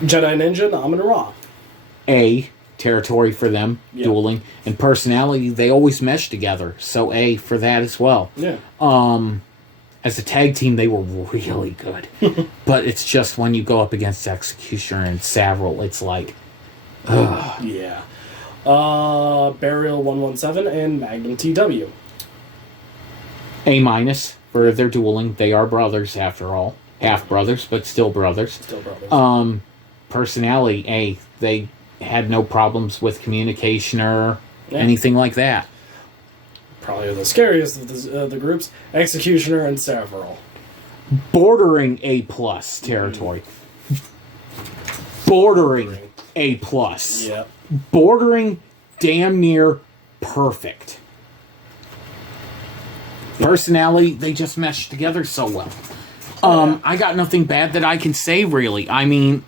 JediNinja and Amun-Ra. A, territory for them, dueling. And personality, they always mesh together, so A for that as well. Yeah. As a tag team, they were really good. But it's just when you go up against Executioner and Savril, it's like, ugh. Yeah. Burial 117 and Magnum T.W. A minus for their dueling. They are brothers after all. Half brothers, but still brothers. Still brothers. Personality, A. They had no problems with communication or anything like that. Probably the scariest of the groups, Executioner and Savril. Bordering A plus territory. Bordering A plus. Yeah. Bordering damn near perfect. Personality, they just meshed together so well. I got nothing bad that I can say, really. I mean,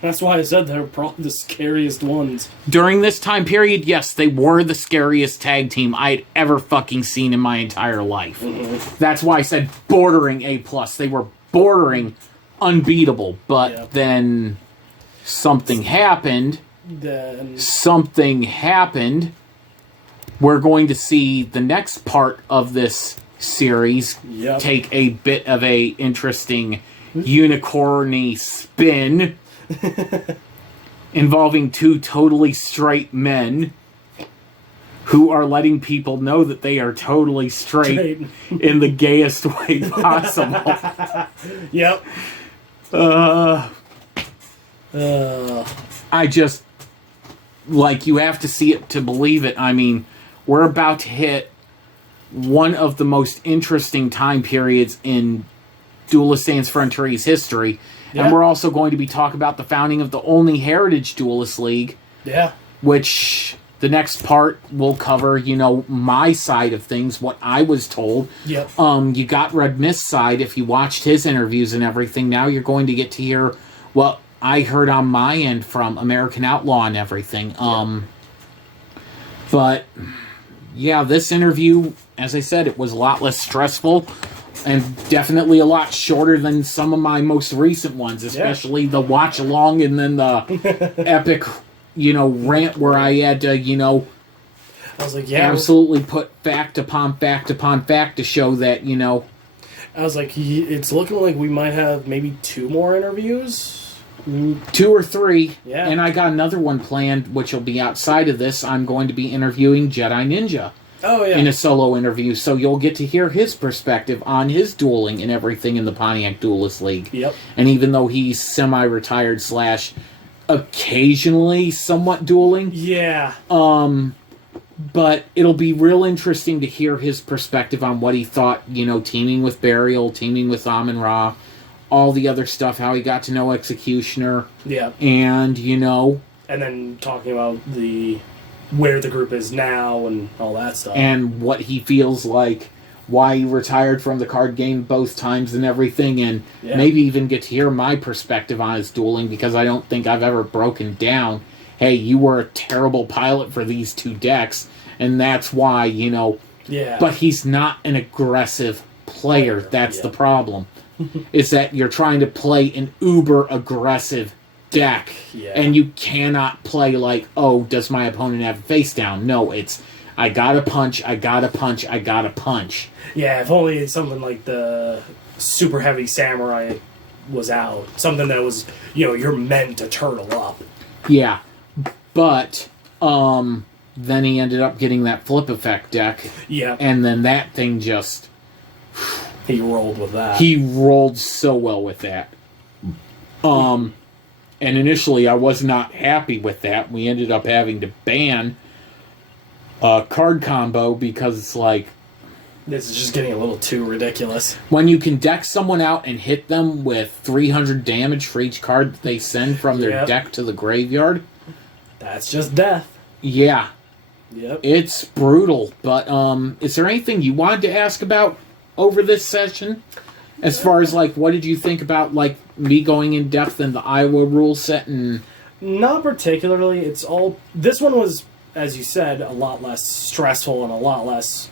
that's why I said they're probably the scariest ones. During this time period, yes, they were the scariest tag team I'd ever fucking seen in my entire life. That's why I said bordering A+. They were bordering unbeatable, but then something happened. Something happened. We're going to see the next part of this series take a bit of a interesting unicorny spin involving two totally straight men who are letting people know that they are totally straight in the gayest way possible. Yep. I just, like, you have to see it to believe it. I mean, we're about to hit one of the most interesting time periods in Duelist and Frontières history. And we're also going to be talking about the founding of the only Heritage Duelist League. Yeah. Which the next part will cover, you know, my side of things, what I was told. Yep. You got Red Mist's side if you watched his interviews and everything. Now you're going to get to hear what I heard on my end from American Outlaw and everything. But, yeah, this interview, as I said, it was a lot less stressful. And definitely a lot shorter than some of my most recent ones, especially the watch along and then the epic, you know, rant where I had to, you know, I was like, absolutely put fact upon fact upon fact to show that, you know. I was like, it's looking like we might have maybe 2 more interviews. 2 or 3. Yeah. And I got another one planned, which will be outside of this. I'm going to be interviewing JediNinja. Oh, yeah. In a solo interview, so you'll get to hear his perspective on his dueling and everything in the Pontiac Duelist League. Yep. And even though he's semi-retired / occasionally somewhat dueling. Yeah. But it'll be real interesting to hear his perspective on what he thought, you know, teaming with Burial, teaming with Amun-Ra, all the other stuff, how he got to know Executioner. Yeah. And, you know. And then talking about where the group is now and all that stuff. And what he feels like, why he retired from the card game both times and everything, and maybe even get to hear my perspective on his dueling, because I don't think I've ever broken down, hey, you were a terrible pilot for these 2 decks, and that's why, you know. Yeah. But he's not an aggressive player. That's the problem. Is that you're trying to play an uber-aggressive deck, and you cannot play like, oh, does my opponent have a face down? No, it's I gotta punch, I gotta punch, I gotta punch. Yeah, if only it's something like the Super Heavy Samurai was out, something that was, you know, you're meant to turtle up. Yeah, but then he ended up getting that flip effect deck. Yeah, and then that thing just he rolled with that. He rolled so well with that. And initially, I was not happy with that. We ended up having to ban a card combo because it's like, This is just getting a little too ridiculous. When you can deck someone out and hit them with 300 damage for each card that they send from their deck to the graveyard. That's just death. Yeah. Yep. It's brutal. But is there anything you wanted to ask about over this session? As far as, like, what did you think about, like, me going in depth in the Iowa rule set? And not particularly. It's all... This one was, as you said, a lot less stressful and a lot less...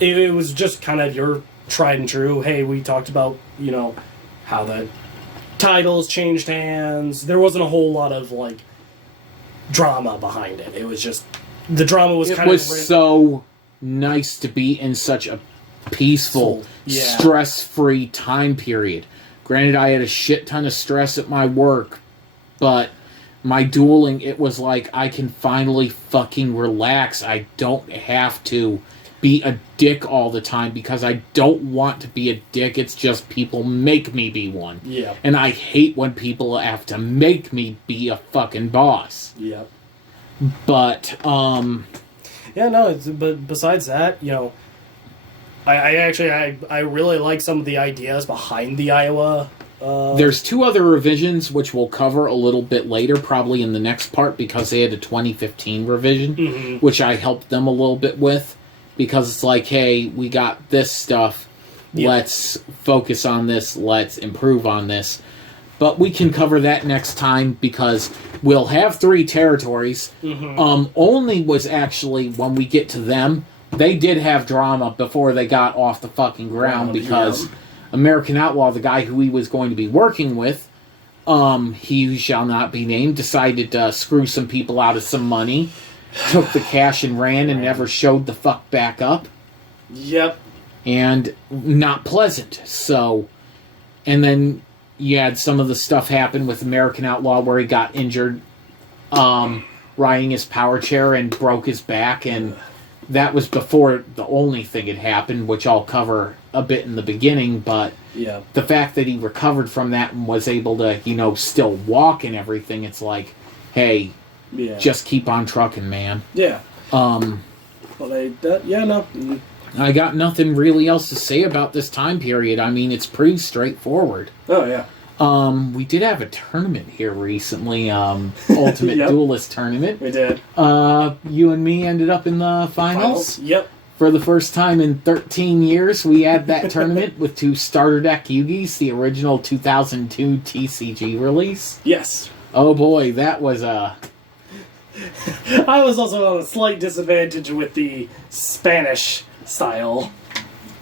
It was just kind of your tried and true. Hey, we talked about, you know, how the titles changed hands. There wasn't a whole lot of, like, drama behind it. It was just... The drama was kind of... It was so nice to be in such a peaceful, stress-free time period. Granted, I had a shit ton of stress at my work, but my dueling, it was like I can finally fucking relax. I don't have to be a dick all the time because I don't want to be a dick. It's just people make me be one. Yeah. And I hate when people have to make me be a fucking boss. Yeah. But, yeah, no, but besides that, you know, I really like some of the ideas behind the Iowa. There's 2 other revisions, which we'll cover a little bit later, probably in the next part, because they had a 2015 revision, which I helped them a little bit with. Because it's like, hey, we got this stuff, let's focus on this, let's improve on this. But we can cover that next time, because we'll have 3 territories. Only was actually, when we get to them, they did have drama before they got off the fucking ground, because American Outlaw, the guy who he was going to be working with, he shall not be named, decided to screw some people out of some money. Took the cash and ran and never showed the fuck back up. Yep. And not pleasant. So, and then you had some of the stuff happen with American Outlaw where he got injured riding his power chair and broke his back. And that was before the only thing had happened, which I'll cover a bit in the beginning. But the fact that he recovered from that and was able to, you know, still walk and everything, it's like, hey... just keep on trucking, man. Yeah. No. I got nothing really else to say about this time period. I mean, it's pretty straightforward. Oh, yeah. We did have a tournament here recently, Ultimate Duelist tournament. We did. You and me ended up in the finals. Yep. For the first time in 13 years, we had that tournament with 2 starter deck Yugis, the original 2002 TCG release. Yes. Oh boy, that was a... I was also on a slight disadvantage with the Spanish style.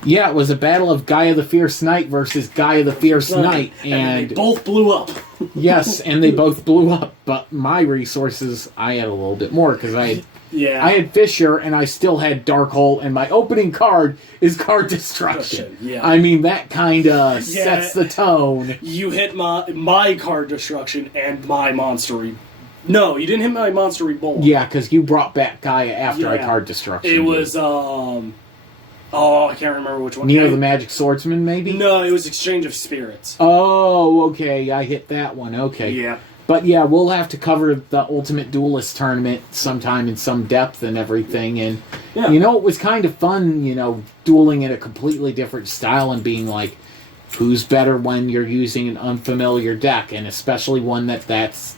Yeah, it was a battle of Gaia the Fierce Knight versus Gaia the Fierce Knight. And they both blew up. Yes, and they both blew up. But my resources, I had a little bit more because I had Fisher and I still had Dark Hole, and my opening card is Card Destruction. Yeah. I mean, that kind of sets the tone. You hit my Card Destruction and my Monster No, you didn't hit my Monster Reborn. Yeah, because you brought back Gaia after I Card Destruction. It was, I can't remember which one. Near the Magic Swordsman, maybe? No, it was Exchange of Spirits. Oh, okay, I hit that one, okay. Yeah. But yeah, we'll have to cover the Ultimate Duelist tournament sometime in some depth and everything. And, you know, it was kind of fun, you know, dueling in a completely different style and being like, who's better when you're using an unfamiliar deck, and especially one that's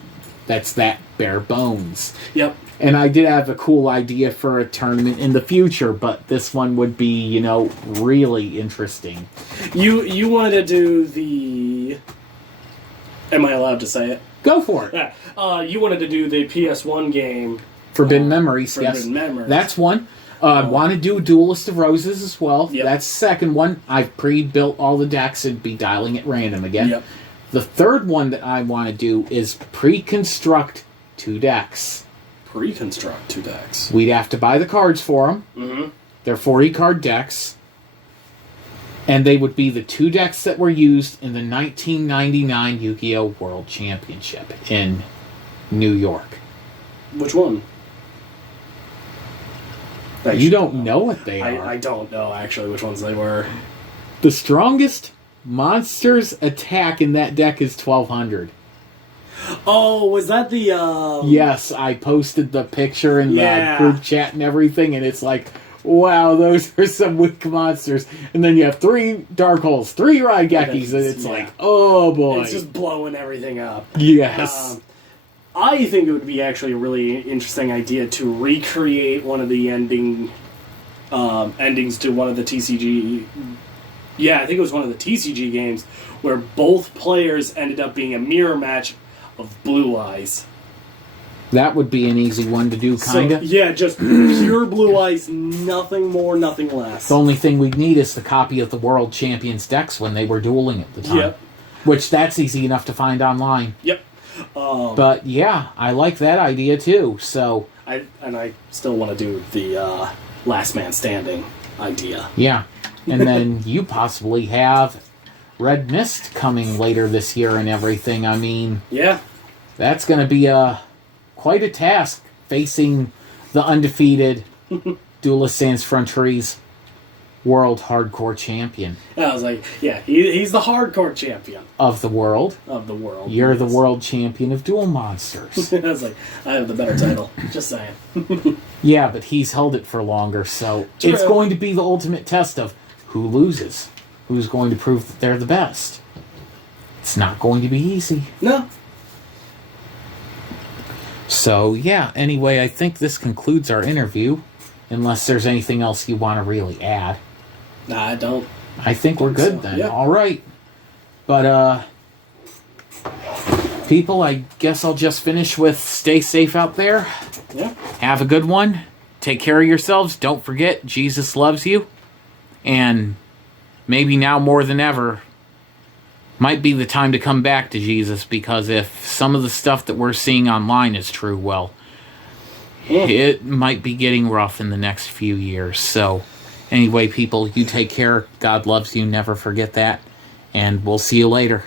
that bare bones. Yep. And I did have a cool idea for a tournament in the future, but this one would be, you know, really interesting. You wanted to do the... Am I allowed to say it? Go for it. Yeah. You wanted to do the PS1 game. Forbidden Memories, yes. Memories. That's one. Want to do Duelist of Roses as well. Yep. That's the second one. I've pre-built all the decks and be dialing at random again. Yep. The third one that I want to do is pre-construct 2 decks. Pre-construct 2 decks. We'd have to buy the cards for them. Mm-hmm. They're 40-card decks. And they would be the 2 decks that were used in the 1999 Yu-Gi-Oh! World Championship in New York. Which one? You don't know what they are. I don't know, actually, which ones they were. The strongest monsters attack in that deck is 1200. Oh, was that the... Yes, I posted the picture in the group chat and everything, and it's like, wow, those are some weak monsters. And then you have 3 dark holes, 3 Raigekis, and it's like, oh boy. It's just blowing everything up. Yes. I think it would be actually a really interesting idea to recreate one of the endings to one of the TCG. Yeah, I think it was one of the TCG games where both players ended up being a mirror match of Blue Eyes. That would be an easy one to do, kind of. So, yeah, just pure Blue Eyes, nothing more, nothing less. The only thing we'd need is the copy of the World Champions decks when they were dueling at the time. Yep. Which, that's easy enough to find online. Yep. But, yeah, I like that idea, too, so... I still want to do the Last Man Standing idea. Yeah. And then you possibly have Red Mist coming later this year and everything. I mean... Yeah. That's going to be quite a task facing the undefeated Duelist Sans Frontières World Hardcore Champion. I was like, yeah, he's the hardcore champion. Of the world. Of the world. You're the world champion of Duel Monsters. I was like, I have the better title. Just saying. Yeah, but he's held it for longer, so True. It's going to be the ultimate test of who loses. Who's going to prove that they're the best. It's not going to be easy. No. So, yeah, anyway, I think this concludes our interview. Unless there's anything else you want to really add. Nah, I don't. I think we're good then. Yeah. All right. But, people, I guess I'll just finish with stay safe out there. Yeah. Have a good one. Take care of yourselves. Don't forget, Jesus loves you. And maybe now more than ever, might be the time to come back to Jesus, because if some of the stuff that we're seeing online is true, well, it might be getting rough in the next few years. So, anyway, people, you take care. God loves you. Never forget that. And we'll see you later.